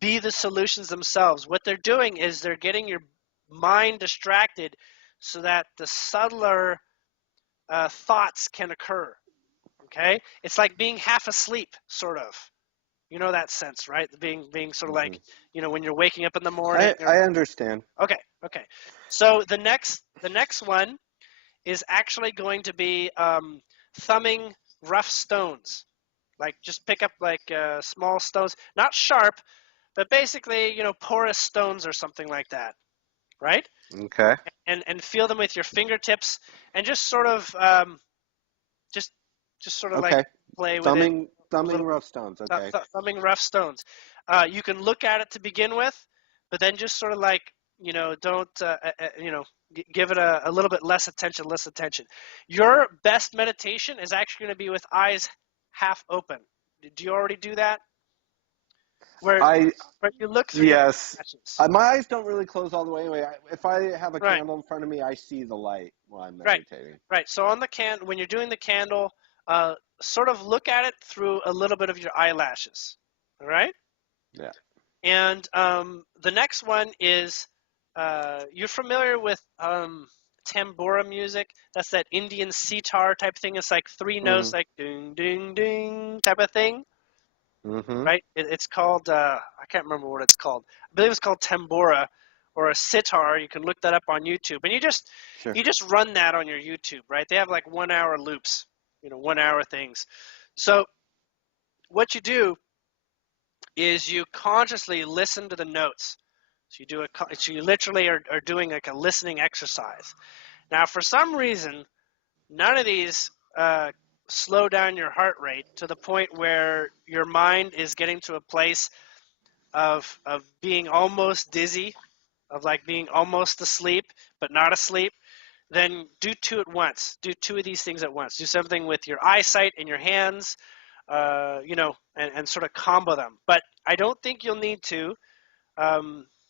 be the solutions themselves. What they're doing is they're getting your mind distracted so that the subtler thoughts can occur. Okay, it's like being half asleep, sort of. You know that sense, right? Being sort of Mm-hmm. like, when you're waking up in the morning. I understand. Okay. So the next one is actually going to be thumbing rough stones. Like just pick up like small stones, not sharp, but basically porous stones or something like that, right? Okay. And feel them with your fingertips and just sort of just sort of like Okay. play with it Thumbing a little. rough stones. Okay. Thumbing rough stones. You can look at it to begin with, but then just sort of like don't give it a little bit less attention. Your best meditation is actually going to be with eyes half open. Do you already do that? Where I you look through your Yes. eyelashes. My eyes don't really close all the way. Anyway, if I have a Right, candle in front of me, I see the light while I'm right, meditating. right. So on the when you're doing the candle, sort of look at it through a little bit of your eyelashes. All right. Yeah. And the next one is you're familiar with tambura music? That's that Indian sitar type thing. It's like three notes, Mm-hmm. like ding, ding, ding type of thing, Mm-hmm. right? It's called, I can't remember what it's called. I believe it's called tambura or a sitar. You can look that up on YouTube. And Sure. you just run that on your YouTube, right? They have like 1 hour loops, 1 hour things. So what you do is you consciously listen to the notes. So you literally are doing like a listening exercise. Now, for some reason, none of these slow down your heart rate to the point where your mind is getting to a place of being almost dizzy, of like being almost asleep but not asleep. Then do two at once. Do two of these things at once. Do something with your eyesight and your hands, and sort of combo them. But I don't think you'll need to.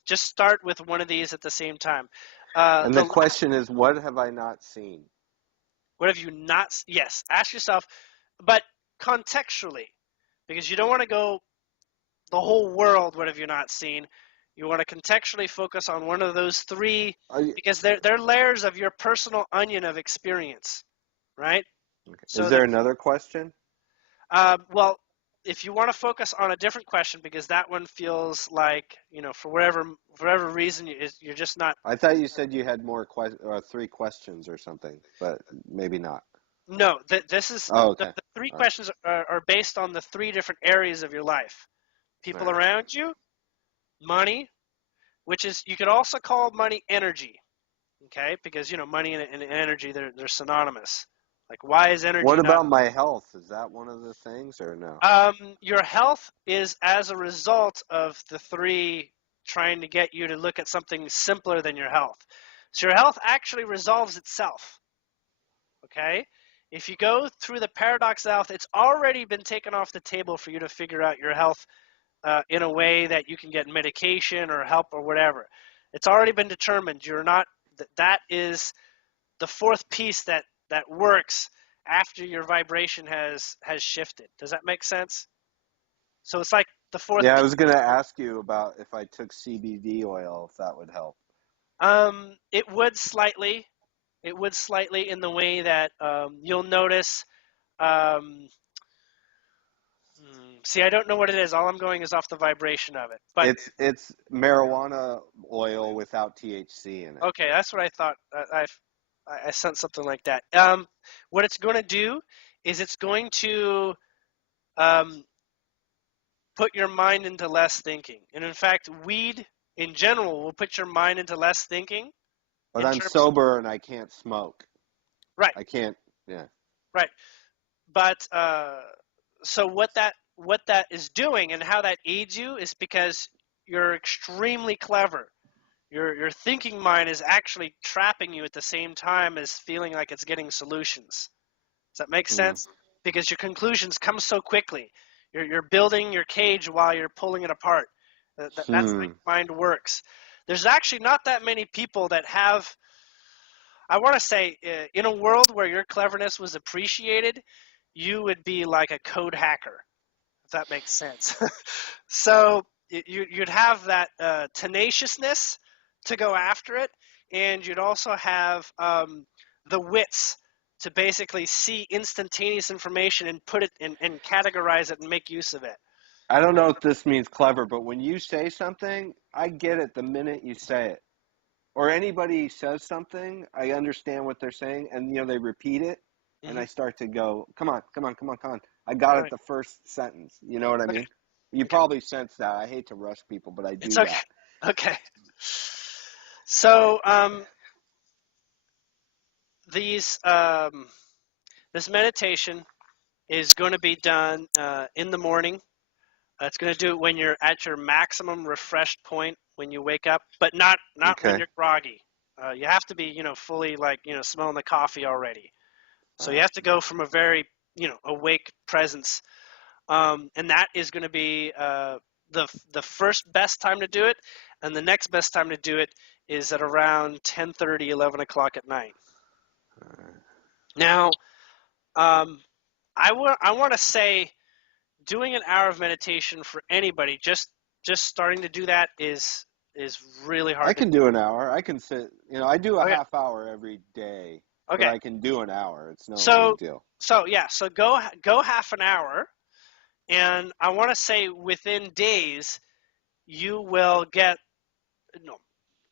Just start with one of these at the same time. And the question is, what have I not seen? What have you not? Yes, ask yourself, but contextually, because you don't want to go the whole world. What have you not seen? You want to contextually focus on one of those three, You, because they're layers of your personal onion of experience, right? okay. Is So there another question? well, if you want to focus on a different question, because that one feels like for whatever reason you're just not. I thought you said you had more three questions or something, but maybe not. No, this is Oh, the okay. three All right. questions are based on the three different areas of your life: All people right. around you, money, which is you could also call money energy, okay? Because money and energy they're synonymous. Like, why is energy What not? about my health? Is that one of the things or no? Your health is as a result of the three trying to get you to look at something simpler than your health. So your health actually resolves itself. Okay? If you go through the paradox of health, it's already been taken off the table for you to figure out your health in a way that you can get medication or help or whatever. It's already been determined. You're not. That is the fourth piece that works after your vibration has shifted. Does that make sense? So it's like the fourth. Yeah, I was going to ask you about if I took CBD oil, if that would help. It would slightly. It would slightly in the way that you'll notice. Um, See, I don't know what it is. All I'm going is off the vibration of it. But It's marijuana oil without THC in it. okay, that's what I thought. I sent something like that. What it's going to do is it's going to um, put your mind into less thinking. And in fact, weed in general will put your mind into less thinking But in I'm terms. sober and I can't smoke. Right, I can't. Yeah. right. But so what that is doing and how that aids you is because you're extremely clever. Your thinking mind is actually trapping you at the same time as feeling like it's getting solutions. Does that make Hmm. sense? Because your conclusions come so quickly. You're building your cage while you're pulling it apart. That's how Hmm. your mind works. There's actually not that many people that have, I want to say, in a world where your cleverness was appreciated, you would be like a code hacker, if that makes sense. So you'd have that tenaciousness to go after it, and you'd also have the wits to basically see instantaneous information and put it and categorize it and make use of it. I don't know if this means clever, but when you say something, I get it the minute you say it. Or anybody says something, I understand what they're saying, and they repeat it, and Mm-hmm. I start to go, "Come on, come on, come on, come on!" I got it Right. the first sentence. You know what I Okay. mean? You Okay. probably sense that. I hate to rush people, but I It's do okay. that. Okay. So these this meditation is going to be done in the morning. It's going to do it when you're at your maximum refreshed point when you wake up, but not when Okay. you're groggy. You have to be, fully like, smelling the coffee already. All So you right. have to go from a very, awake presence, and that is going to be the first best time to do it, and the next best time to do it is at around 10:30, 11 o'clock at night. All right. Now, um, I want to say doing an hour of meditation for anybody, just starting to do that is really I hard to can do. do an hour. I can sit. I do a Okay, half hour every day, but okay. I can do an hour. It's no So big deal. yeah, so go half an hour, and I want to say within days you will get no.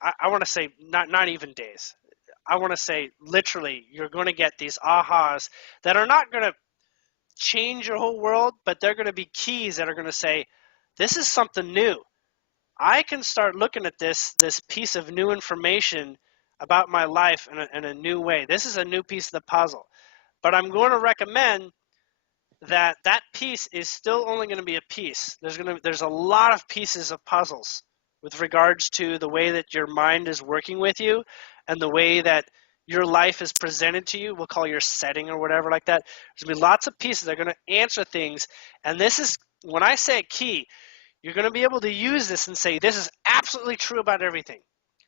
I want to say not even days. I want to say literally you're going to get these ahas that are not going to change your whole world, but they're going to be keys that are going to say, this is something new. I can start looking at this piece of new information about my life in a new way. This is a new piece of the puzzle. But I'm going to recommend that piece is still only going to be a piece. There's a lot of pieces of puzzles with regards to the way that your mind is working with you and the way that your life is presented to you. We'll call your setting or whatever like that. There's going to be lots of pieces that are going to answer things. And this is, when I say key, you're going to be able to use this and say, this is absolutely true about everything.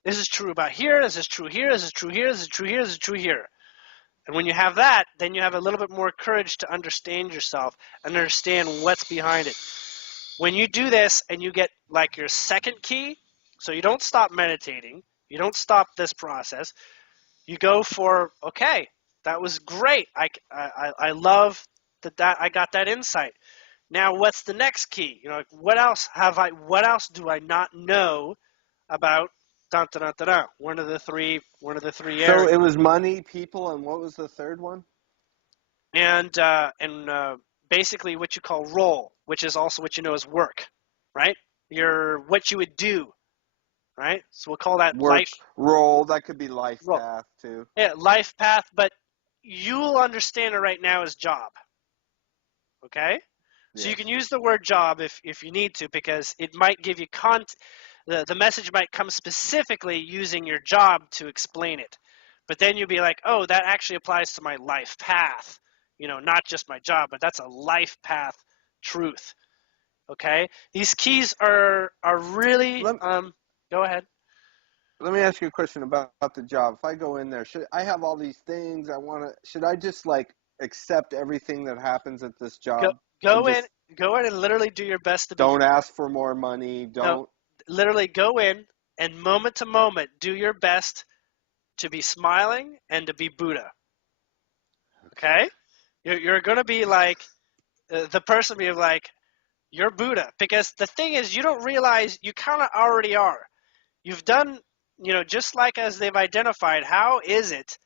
This is true about here. This is true here. This is true here. This is true here. This is true here. And when you have that, then you have a little bit more courage to understand yourself and understand what's behind it. When you do this and you get like your second key, so you don't stop meditating, you don't stop this process, you go for, okay, that was great. I love that I got that insight. Now, what's the next key? What else do I not know about dun, dun, dun, dun, dun, one of the three So areas? it was money, people, and what was the third one? And basically what you call role, which is also what you know as work, right? What you would do, right? So we'll call that Work, life role. That could be life role. path too. Yeah, life path, but you'll understand it right now as job. Okay? So you Yes. can use the word job if you need to, because it might give you the message might come specifically using your job to explain it. But then you'll be like, oh, that actually applies to my life path. Not just my job, but that's a life path truth. Okay? These keys are really Let go ahead. Let me ask you a question about the job. If I go in there, should I have all these things I want to? Should I just like accept everything that happens at this Go job and go in just go in and literally do your best to be don't human. ask for more money? No, Don't. literally go in and moment to moment do your best to be smiling and to be Buddha. Okay? You're going to be like the person be like, you're Buddha. Because the thing is, you don't realize you kind of already are. You've done, just like as they've identified, how is it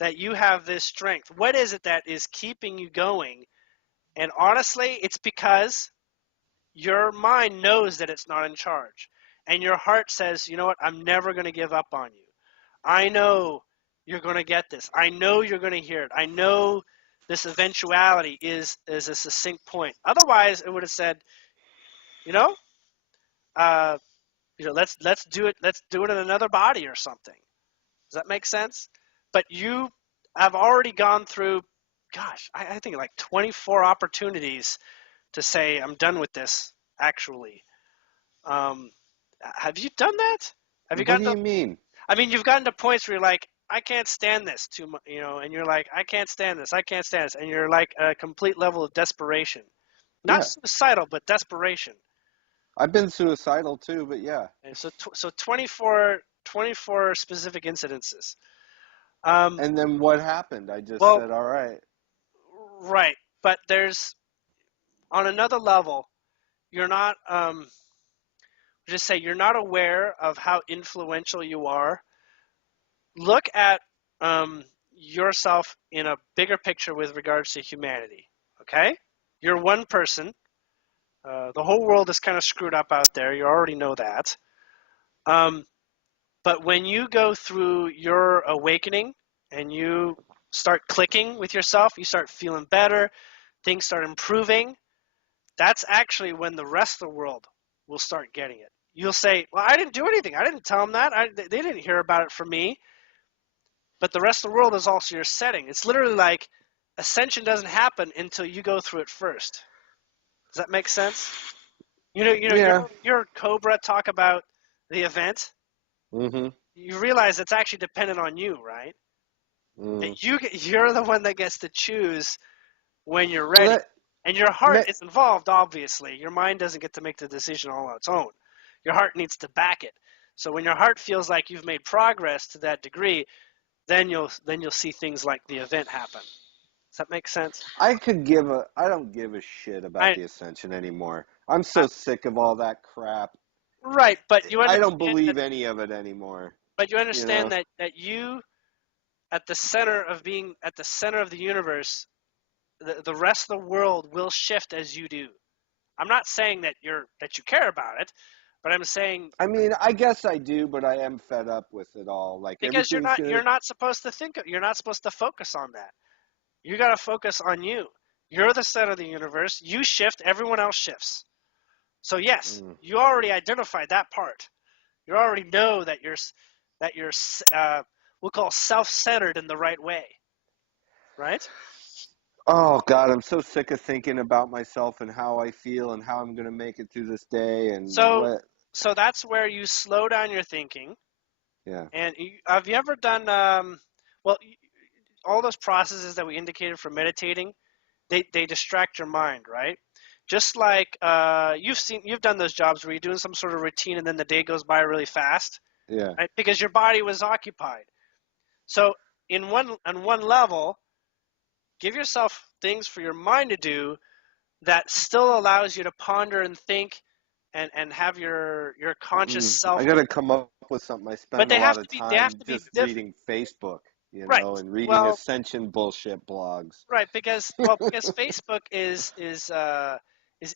that you have this strength? What is it that is keeping you going? And honestly, it's because your mind knows that it's not in charge. And your heart says, you know what, I'm never going to give up on you. I know you're going to get this. I know you're going to hear it. I know this eventuality is a succinct point. Otherwise, it would have said, you know, uh, let's do it. Let's do it in another body or something. Does that make sense? But you have already gone through, gosh, I think like 24 opportunities to say I'm done with this. Actually, um, have you done that? Have you What do gotten to? you mean? I mean, you've gotten to points where you're like, I can't stand this too much, and you're like, I can't stand this. I can't stand this, and you're like a complete level of desperation, not Yeah, suicidal, but desperation. I've been suicidal too, but yeah. And so 24 specific incidences. Um, And then what happened? I just well, said, all right. right, but there's on another level, you're not. Just say you're not aware of how influential you are. Look at yourself in a bigger picture with regards to humanity. Okay, you're one person. The whole world is kind of screwed up out there. You already know that. Um, but when you go through your awakening and you start clicking with yourself, you start feeling better, things start improving. That's actually when the rest of the world will start getting it. You'll say, well, I didn't do anything. I didn't tell them that. They didn't hear about it from me. But the rest of the world is also your setting. It's literally like ascension doesn't happen until you go through it first. Does that make sense? Yeah. Your Cobra talk about the event. Mm-hmm. You realize it's actually dependent on you, right? Mm. That you're the one that gets to choose when you're Well, ready. And your heart that, is involved, obviously. Your mind doesn't get to make the decision all on its own. Your heart needs to back it. So when your heart feels like you've made progress to that degree, then you'll see things like the event happen. Does that make sense? I don't give a shit about I, the ascension anymore. I'm I so sick of all that crap. right, but you I don't understand that. believe any of it anymore. But you You understand know? that you at the center of being at the center of the universe, the rest of the world will shift as you do. I'm not saying that you care about it, but I'm saying I mean, I guess I do, but I am fed up with it all. Like because everything's gonna. you're not supposed to think you're not supposed to focus on that. You got to focus on you. You're the center of the universe. You shift, everyone else shifts. So yes, Mm. you already identified that part. You already know that you're we'll call self-centered in the right way, right? Oh God, I'm so sick of thinking about myself and how I feel and how I'm gonna make it through this day and So what. so that's where you slow down your thinking. Yeah. And have you ever done well all those processes that we indicated for meditating, they distract your mind, right? Just like you've done those jobs where you're doing some sort of routine and then the day goes by really fast, Yeah. right? Because your body was occupied. So on one level, give yourself things for your mind to do that still allows you to ponder and think and have your conscious I self. gotta come up with something. I But spend a lot of they have time to be just different, reading Facebook, right? and reading Well, ascension bullshit blogs. right, because Facebook is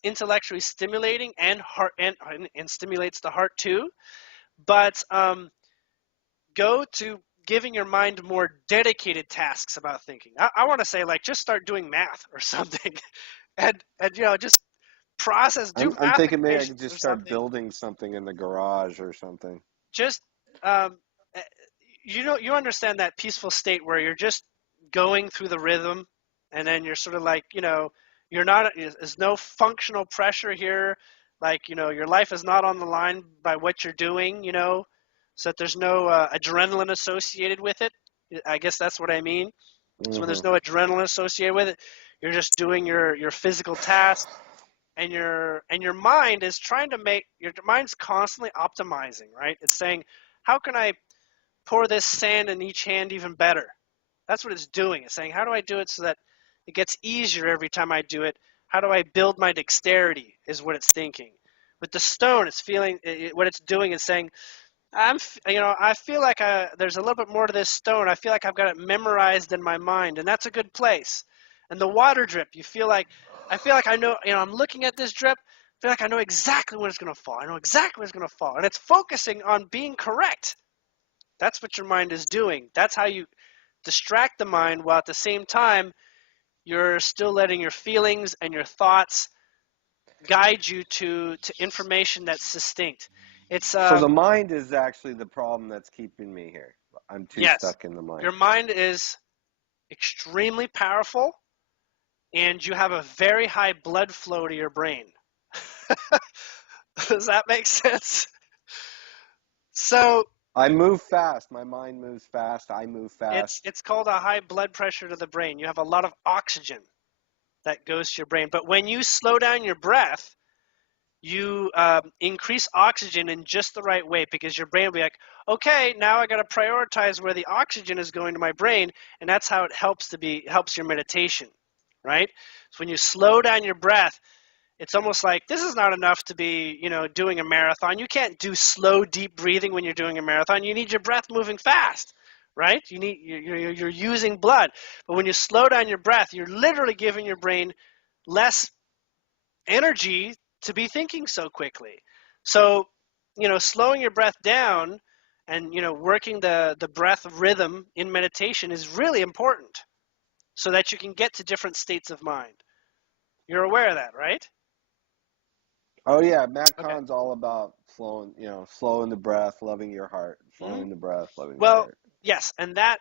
intellectually stimulating and heart and stimulates the heart too. But go to giving your mind more dedicated tasks about thinking. I want to say like just start doing math or something, and just do I'm math thinking maybe I could equations just or start something. building something in the garage or something. Just um, eh, you understand that peaceful state where you're just going through the rhythm, and then you're sort of like you're not there's no functional pressure here, like your life is not on the line by what you're doing, so that there's no adrenaline associated with it. I guess that's what I mean. So when Hmm. there's no adrenaline associated with it, you're just doing your physical tasks, and your mind is trying to make your mind's constantly optimizing, right? It's saying, how can I pour this sand in each hand even better? That's what it's doing. It's saying, how do I do it so that it gets easier every time I do it? How do I build my dexterity? Is what it's thinking. With the stone, it's feeling what it's doing is saying, I feel like there's a little bit more to this stone. I feel like I've got it memorized in my mind, and that's a good place. And the water drip, I feel like I know, I'm looking at this drip. I feel like I know exactly when it's going to fall. I know exactly when it's going to fall, and it's focusing on being correct. That's what your mind is doing. That's how you distract the mind while at the same time you're still letting your feelings and your thoughts guide you to information that's succinct. It's So the mind is actually the problem that's keeping me here. I'm too yes, stuck in the mind. your mind is extremely powerful, and you have a very high blood flow to your brain. Does that make sense? So I move fast. My mind moves fast. I move fast. it's called a high blood pressure to the brain. You have a lot of oxygen that goes to your brain. But when you slow down your breath, you increase oxygen in just the right way, because your brain will be like, okay, now I got to prioritize where the oxygen is going to my brain, and that's how it helps your meditation, right? So when you slow down your breath, it's almost like this is not enough to be, doing a marathon. You can't do slow, deep breathing when you're doing a marathon. You need your breath moving fast, right? You're using blood. But when you slow down your breath, you're literally giving your brain less energy to be thinking so quickly. So, slowing your breath down and, working the breath rhythm in meditation is really important so that you can get to different states of mind. You're aware of that, right? Oh yeah, Matt Okay. Kahn's all about slowing the breath, loving your heart, Mm-hmm. slowing the breath, loving your Well, heart. yes, and that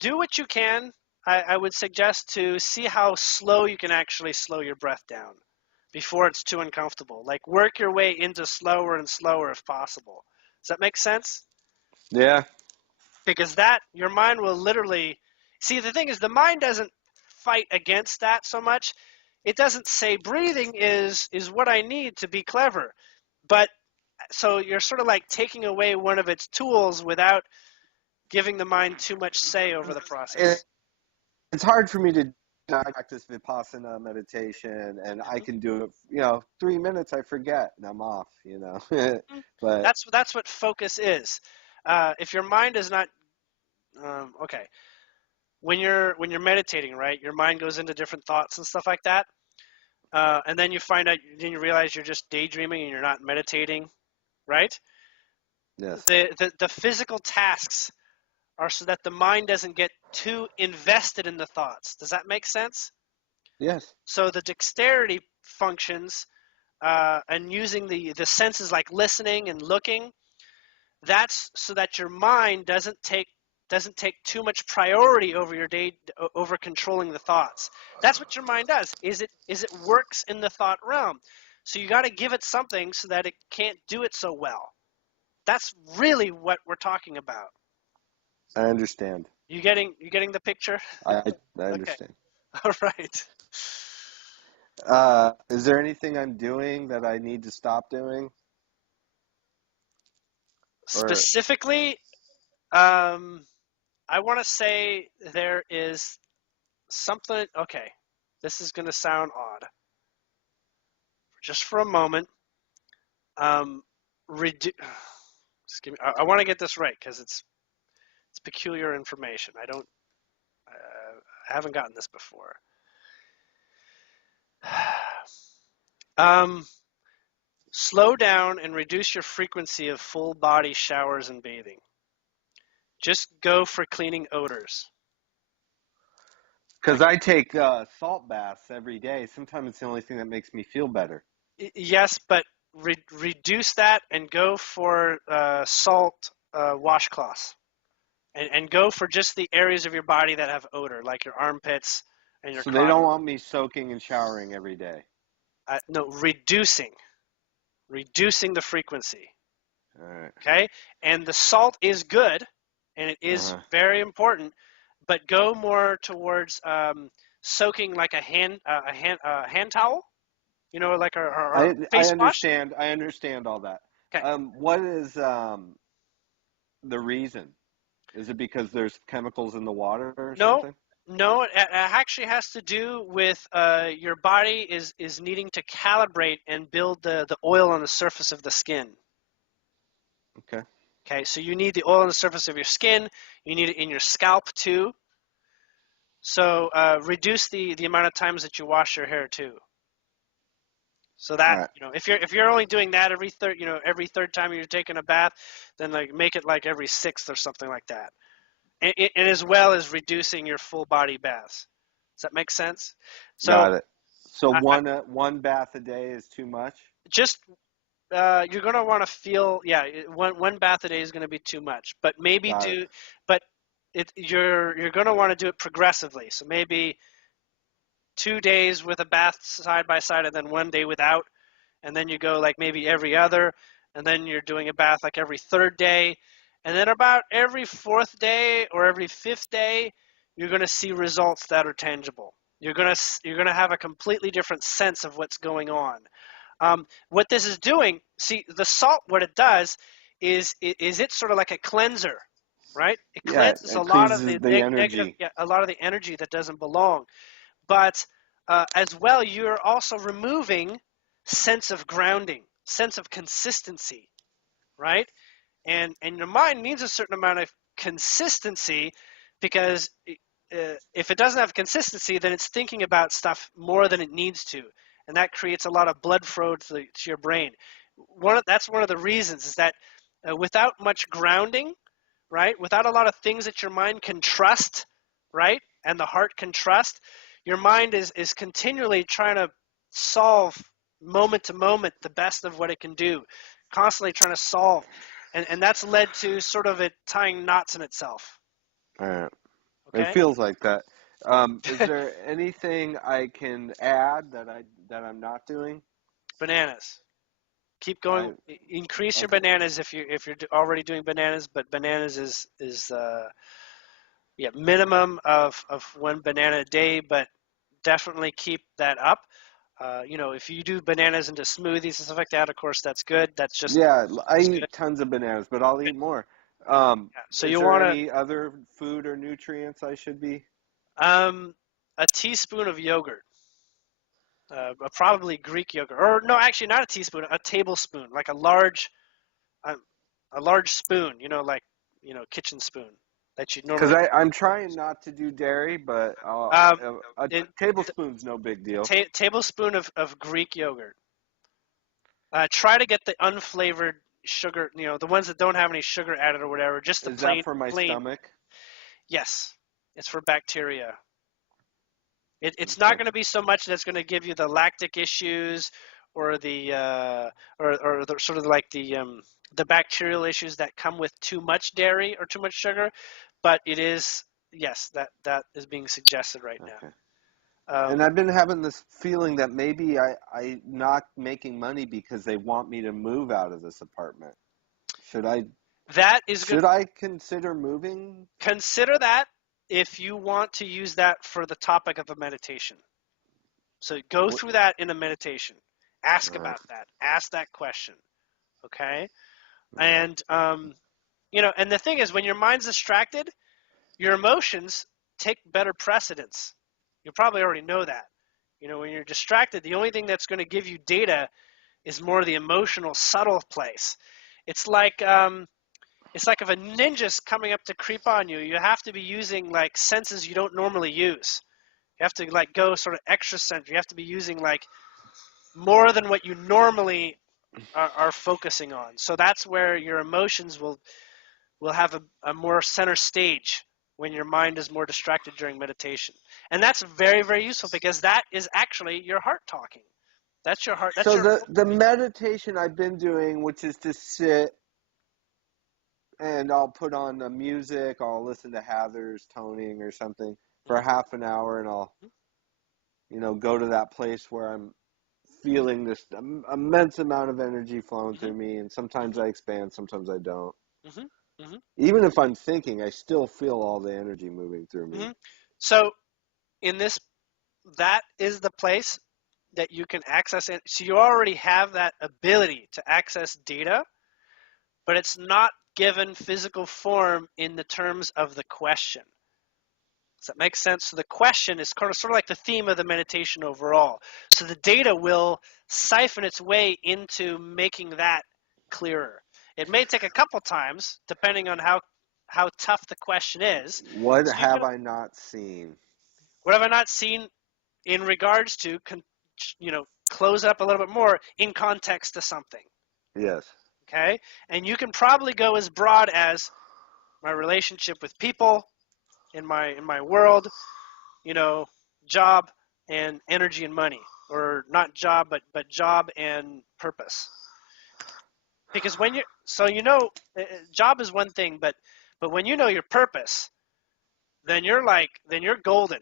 do what you can. I would suggest to see how slow you can actually slow your breath down before it's too uncomfortable. Like work your way into slower and slower if possible. Does that make sense? Yeah. Because that your mind will literally see. The thing is, the mind doesn't fight against that so much. It doesn't say breathing is what I need to be clever, but so you're sort of like taking away one of its tools without giving the mind too much say over the It, process. it's hard for me to practice vipassana meditation, and I Mm-hmm. can do it. 3 minutes, I forget, and I'm off. But That's what focus is. If your mind is not okay, when you're meditating, right, your mind goes into different thoughts and stuff like that, and then you realize you're just daydreaming and you're not meditating, right? yes, The physical tasks are so that the mind doesn't get too invested in the thoughts. Does that make sense? yes, So the dexterity functions and using the senses like listening and looking, that's so that your mind doesn't take too much priority over your day, over controlling the thoughts. That's what your mind does. Is it works in the thought realm. So you got to give it something so that it can't do it so well. That's really what we're talking about. I understand. You getting the picture? I Okay. understand. All right. Is there anything I'm doing that I need to stop doing? Or Specifically, um, I want to say there is something. Okay, this is going to sound odd. Just for a moment, um, redu- just give me. I want to get this right because it's peculiar information. I haven't gotten this before. um, Slow down and reduce your frequency of full body showers and bathing. Just go for cleaning odors. because Like, I take salt baths every day. Sometimes it's the only thing that makes me feel better. yes, but reduce that and go for salt washcloths. And go for just the areas of your body that have odor, like your armpits and your So they don't crotch. want me soaking and showering every day. No, reducing the frequency. All right. Okay, and the salt is good, and it is Uh-huh. very important, but go more towards soaking like a hand towel. Like our I face wash. understand. I understand all that. Okay, What is the reason? Is it because there's chemicals in the water or no. something? No, it actually has to do with your body is needing to calibrate and build the oil on the surface of the skin. Okay. Okay, so you need the oil on the surface of your skin. You need it in your scalp too. So reduce the amount of times that you wash your hair too. So All that right. if you're only doing that every third time you're taking a bath, then like make it like every sixth or something like that. And as well as reducing your full body baths. Does that make sense? So Got it. So I one bath a day is too much? just you're going to want to feel, yeah, one bath a day is going to be too much, but maybe Got it. but you're going to want to do it progressively. So maybe 2 days with a bath side by side, and then 1 day without, and then you go like maybe every other, and then you're doing a bath like every third day, and then about every fourth day or every fifth day, you're going to see results that are tangible. You're gonna have a completely different sense of what's going on. What this is doing, see, the salt, what it does is it's sort of like a cleanser, right? It Yeah, cleanses a it lot of cleanses the the negative, energy. yeah, a lot of the energy that doesn't belong. But as well, you're also removing sense of grounding, sense of consistency, right? And your mind needs a certain amount of consistency because if it doesn't have consistency, then it's thinking about stuff more than it needs to, and that creates a lot of blood flow to your brain. That's one of the reasons is that without much grounding, right, without a lot of things that your mind can trust, right, and the heart can trust, your mind is continually trying to solve moment to moment the best of what it can do, constantly trying to solve, and that's led to sort of it tying knots in itself. All right. It Okay. feels like that. Is there anything I can add that I'm not doing? Bananas. Keep going. I Increase your Okay. bananas if you're already doing bananas, but bananas is yeah, minimum of one banana a day, but definitely keep that up. If you do bananas into smoothies and stuff like that, of course that's good. That's just Yeah, I as good. eat tons of bananas, but I'll eat more. Yeah. So Is you there want any other food or nutrients I should be? to a teaspoon of yogurt, probably Greek yogurt, or no, actually not a teaspoon, a tablespoon, like um, a large spoon. Like kitchen spoon that you Because normally. I'm trying not to do dairy, but Um, a it, tablespoon's no big deal. tablespoon of Greek yogurt. Try to get the unflavored sugar, the ones that don't have any sugar added or whatever, just the Is that plain, for my plain. stomach? Yes, it's for bacteria. It's not Okay. going to be so much that's going to give you the lactic issues or or the sort of like the bacterial issues that come with too much dairy or too much sugar, but it is, yes, that is being suggested right Okay. now. And I've been having this feeling that maybe I not making money because they want me to move out of this apartment. Should I That is good. should I consider moving? Consider that if you want to use that for the topic of a meditation. So go What? through that in a meditation. Ask All right. about that. Ask that question. Okay. All right. And and the thing is, when your mind's distracted, your emotions take better precedence. You probably already know that. When you're distracted, the only thing that's going to give you data is more the emotional, subtle place. It's like if a ninja's coming up to creep on you, you have to be using like senses you don't normally use. You have to like go sort of extra sense. You have to be using like more than what you normally are focusing on. So that's where your emotions will have a more center stage when your mind is more distracted during meditation. And that's very, very useful because that is actually your heart talking. That's your heart. That's So your the meditation I've been doing, which is to sit and I'll put on the music, I'll listen to Heather's toning or something for half an hour, and I'll go to that place where I'm feeling this immense amount of energy flowing mm-hmm, through me, and sometimes I expand, sometimes I don't. mm-hmm, mm-hmm, Even if I'm thinking, I still feel all the energy moving through me. mm-hmm. So in this, that is the place that you can access it. So you already have that ability to access data, but it's not given physical form in the terms of the question. Does that make sense? So the question is kind of sort of like the theme of the meditation overall. So the data will siphon its way into making that clearer. It may take a couple times, depending on how tough the question is. What So you can, have I not seen? what have I not seen in regards to, close it up a little bit more in context to something. Yes. Okay, and you can probably go as broad as my relationship with people in my world, you know, job and energy and money, or not job, but job and purpose. Because when job is one thing, but when you know your purpose, then you're golden.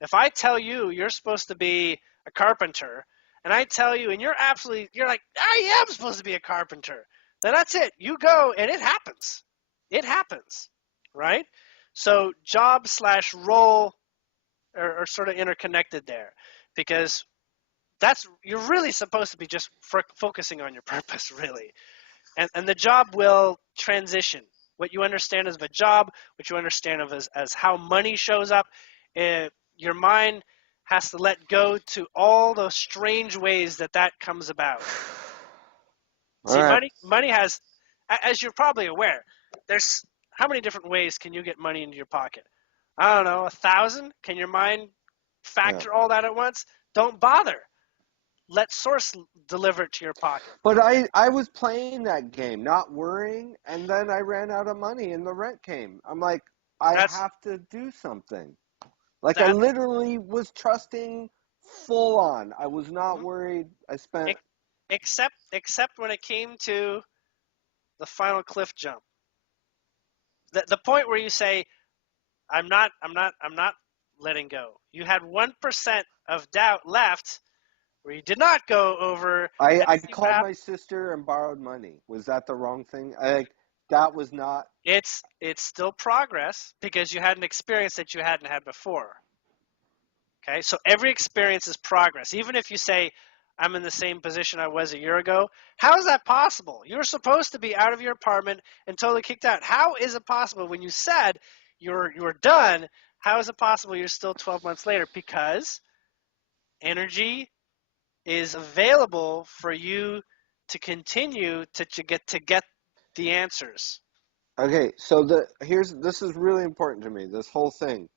If I tell you you're supposed to be a carpenter, and I tell you, and you're like, I am supposed to be a carpenter, then that's it. You go, and it happens. It happens, right? So job slash role are sort of interconnected there, because you're really supposed to be just focusing on your purpose, really. And the job will transition. What you understand as a job, what you understand of as how money shows up, your mind has to let go to all those strange ways that comes about. All See, right. money has, as you're probably aware, there's how many different ways can you get money into your pocket? I don't know, 1,000? Can your mind Yeah. factor all that at once? Don't bother. Let source deliver it to your pocket. But I was playing that game, not worrying, and then I ran out of money and the rent came. I'm like, I That's have to do something. Like I that. literally was trusting full on. I was not Mhm. worried. I spent Except when it came to the final cliff jump. The point where you say, I'm not letting go. You had 1% of doubt left where you did not go over and I see what called happened. my sister and borrowed money. Was that the wrong thing? That was not. It's still progress because you had an experience that you hadn't had before. Okay, so every experience is progress. Even if you say, I'm in the same position I was a year ago, how is that possible? You were supposed to be out of your apartment and totally kicked out. How is it possible when you said you're done? How is it possible you're still 12 months later? Because energy is available for you to continue to get the answers. Okay, so this is really important to me. This whole thing.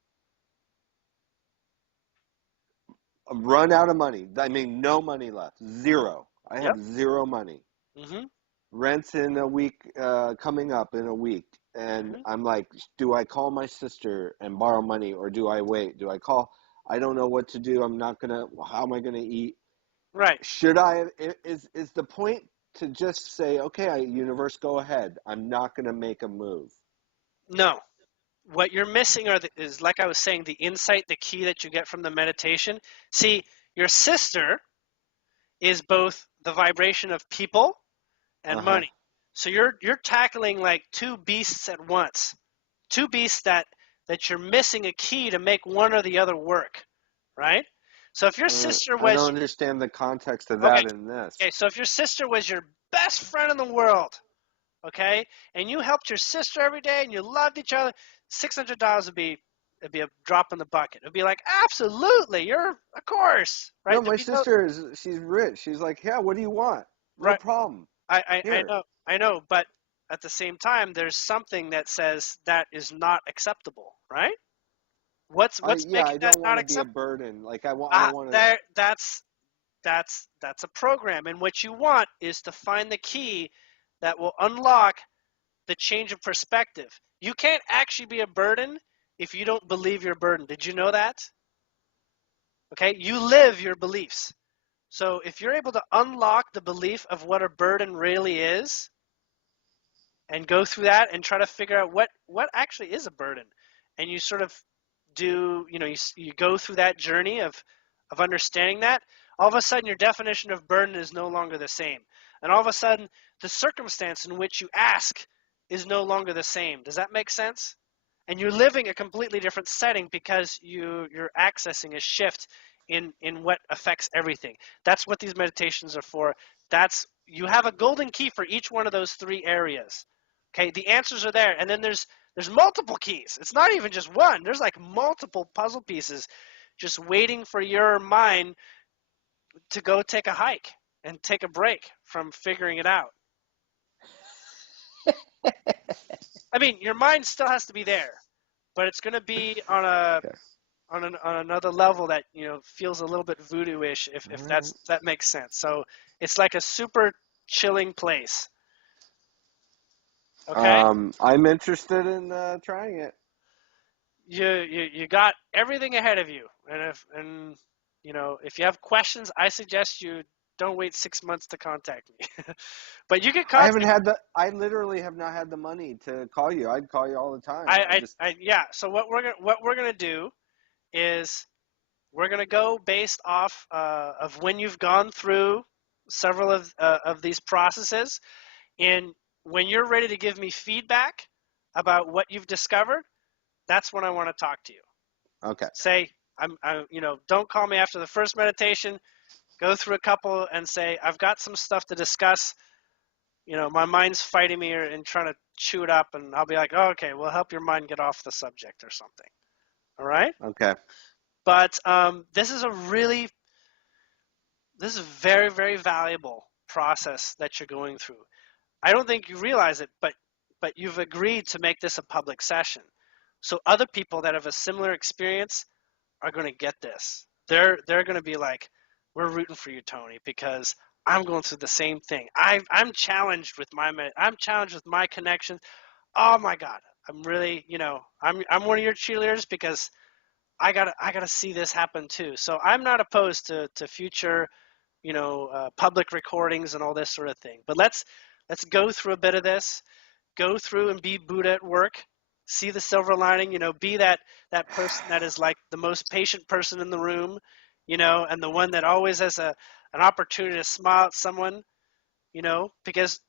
Run out of money. I mean, no money left. Zero. I Yep. have zero money. Mhm. Rent's in a week, coming up in a week. And Mhm. I'm like, do I call my sister and borrow money or do I wait? Do I call? I don't know what to do. I'm not gonna. How am I gonna eat? Right. Should I? Is the point to just say, okay, universe, go ahead. I'm not gonna make a move. No. What you're missing is, like I was saying, the insight, the key that you get from the meditation. See, your sister is both the vibration of people and Uh huh. money. So you're tackling like two beasts at once. Two beasts that you're missing a key to make one or the other work, right? So if your sister I don't was understand the context of okay, that in this. okay, so if your sister was your best friend in the world, okay, and you helped your sister every day and you loved each other, $600 it'd be a drop in the bucket. It'd be like, absolutely, you're of course, right? No, There'd my be no sister she's rich. She's like, yeah, what do you want? No right. problem. I Here. know, I know, but at the same time, there's something that says that is not acceptable, right? What's Yeah, making I that don't not want to be a acceptable? burden. Like I Ah, don't want to. there, that's a program, and what you want is to find the key that will unlock the change of perspective. You can't actually be a burden if you don't believe you're a burden. Did you know that? Okay, you live your beliefs. So if you're able to unlock the belief of what a burden really is, and go through that and try to figure out what actually is a burden, and you sort of do you go through that journey of understanding that, all of a sudden your definition of burden is no longer the same, and all of a sudden the circumstance in which you ask is no longer the same. Does that make sense? And you're living a completely different setting because you're accessing a shift in what affects everything. That's what these meditations are for. That's you have a golden key for each one of those three areas. Okay, the answers are there, and then there's multiple keys. It's not even just one. There's like multiple puzzle pieces just waiting for your mind to go take a hike and take a break from figuring it out. I mean, your mind still has to be there, but it's going to be on Okay. on another level that feels a little bit voodoo-ish, All if right. that makes sense. So it's like a super chilling place. Okay. I'm interested in trying it. you got everything ahead of you, and if you have questions, I suggest you don't wait 6 months to contact me. But you can I haven't contact. had the. I literally have not had the money to call you. I'd call you all the time. Yeah. So what we're gonna do is we're gonna go based off of when you've gone through several of these processes, and when you're ready to give me feedback about what you've discovered, that's when I want to talk to you. Okay. Say, don't call me after the first meditation. Go through a couple and say, I've got some stuff to discuss. My mind's fighting me and trying to chew it up, and I'll be like, oh, okay, we'll help your mind get off the subject or something. All right? Okay. But this is very, very valuable process that you're going through. I don't think you realize it, but you've agreed to make this a public session. So other people that have a similar experience are going to get this. They're going to be like, we're rooting for you, Tony, because I'm going through the same thing. I'm challenged with I'm challenged with my connections. Oh my God, I'm really, I'm one of your cheerleaders because I gotta see this happen too. So I'm not opposed to future, public recordings and all this sort of thing. But let's go through a bit of this. Go through and be Buddha at work. See the silver lining. Be that person that is like the most patient person in the room. And the one that always has an opportunity to smile at someone. Because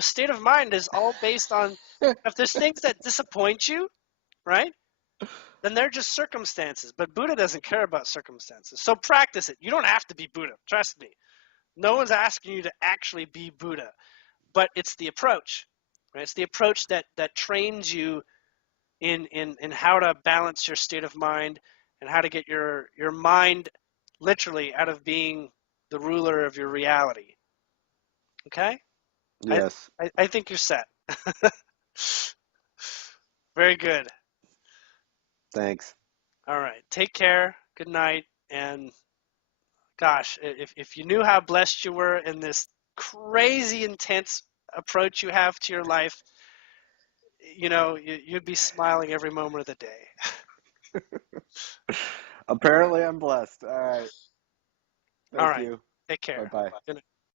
state of mind is all based on if there's things that disappoint you, right? Then they're just circumstances. But Buddha doesn't care about circumstances. So practice it. You don't have to be Buddha. Trust me. No one's asking you to actually be Buddha, but it's the approach. Right? It's the approach that trains you in how to balance your state of mind and how to get your mind literally out of being the ruler of your reality. Okay? I Yes. I think you're set. Very good. Thanks. All right. Take care. Good night. And gosh, if you knew how blessed you were in this crazy intense approach you have to your life, you'd be smiling every moment of the day. Apparently, I'm blessed. All right. All Thank right. you. Take Bye care. bye. Good night.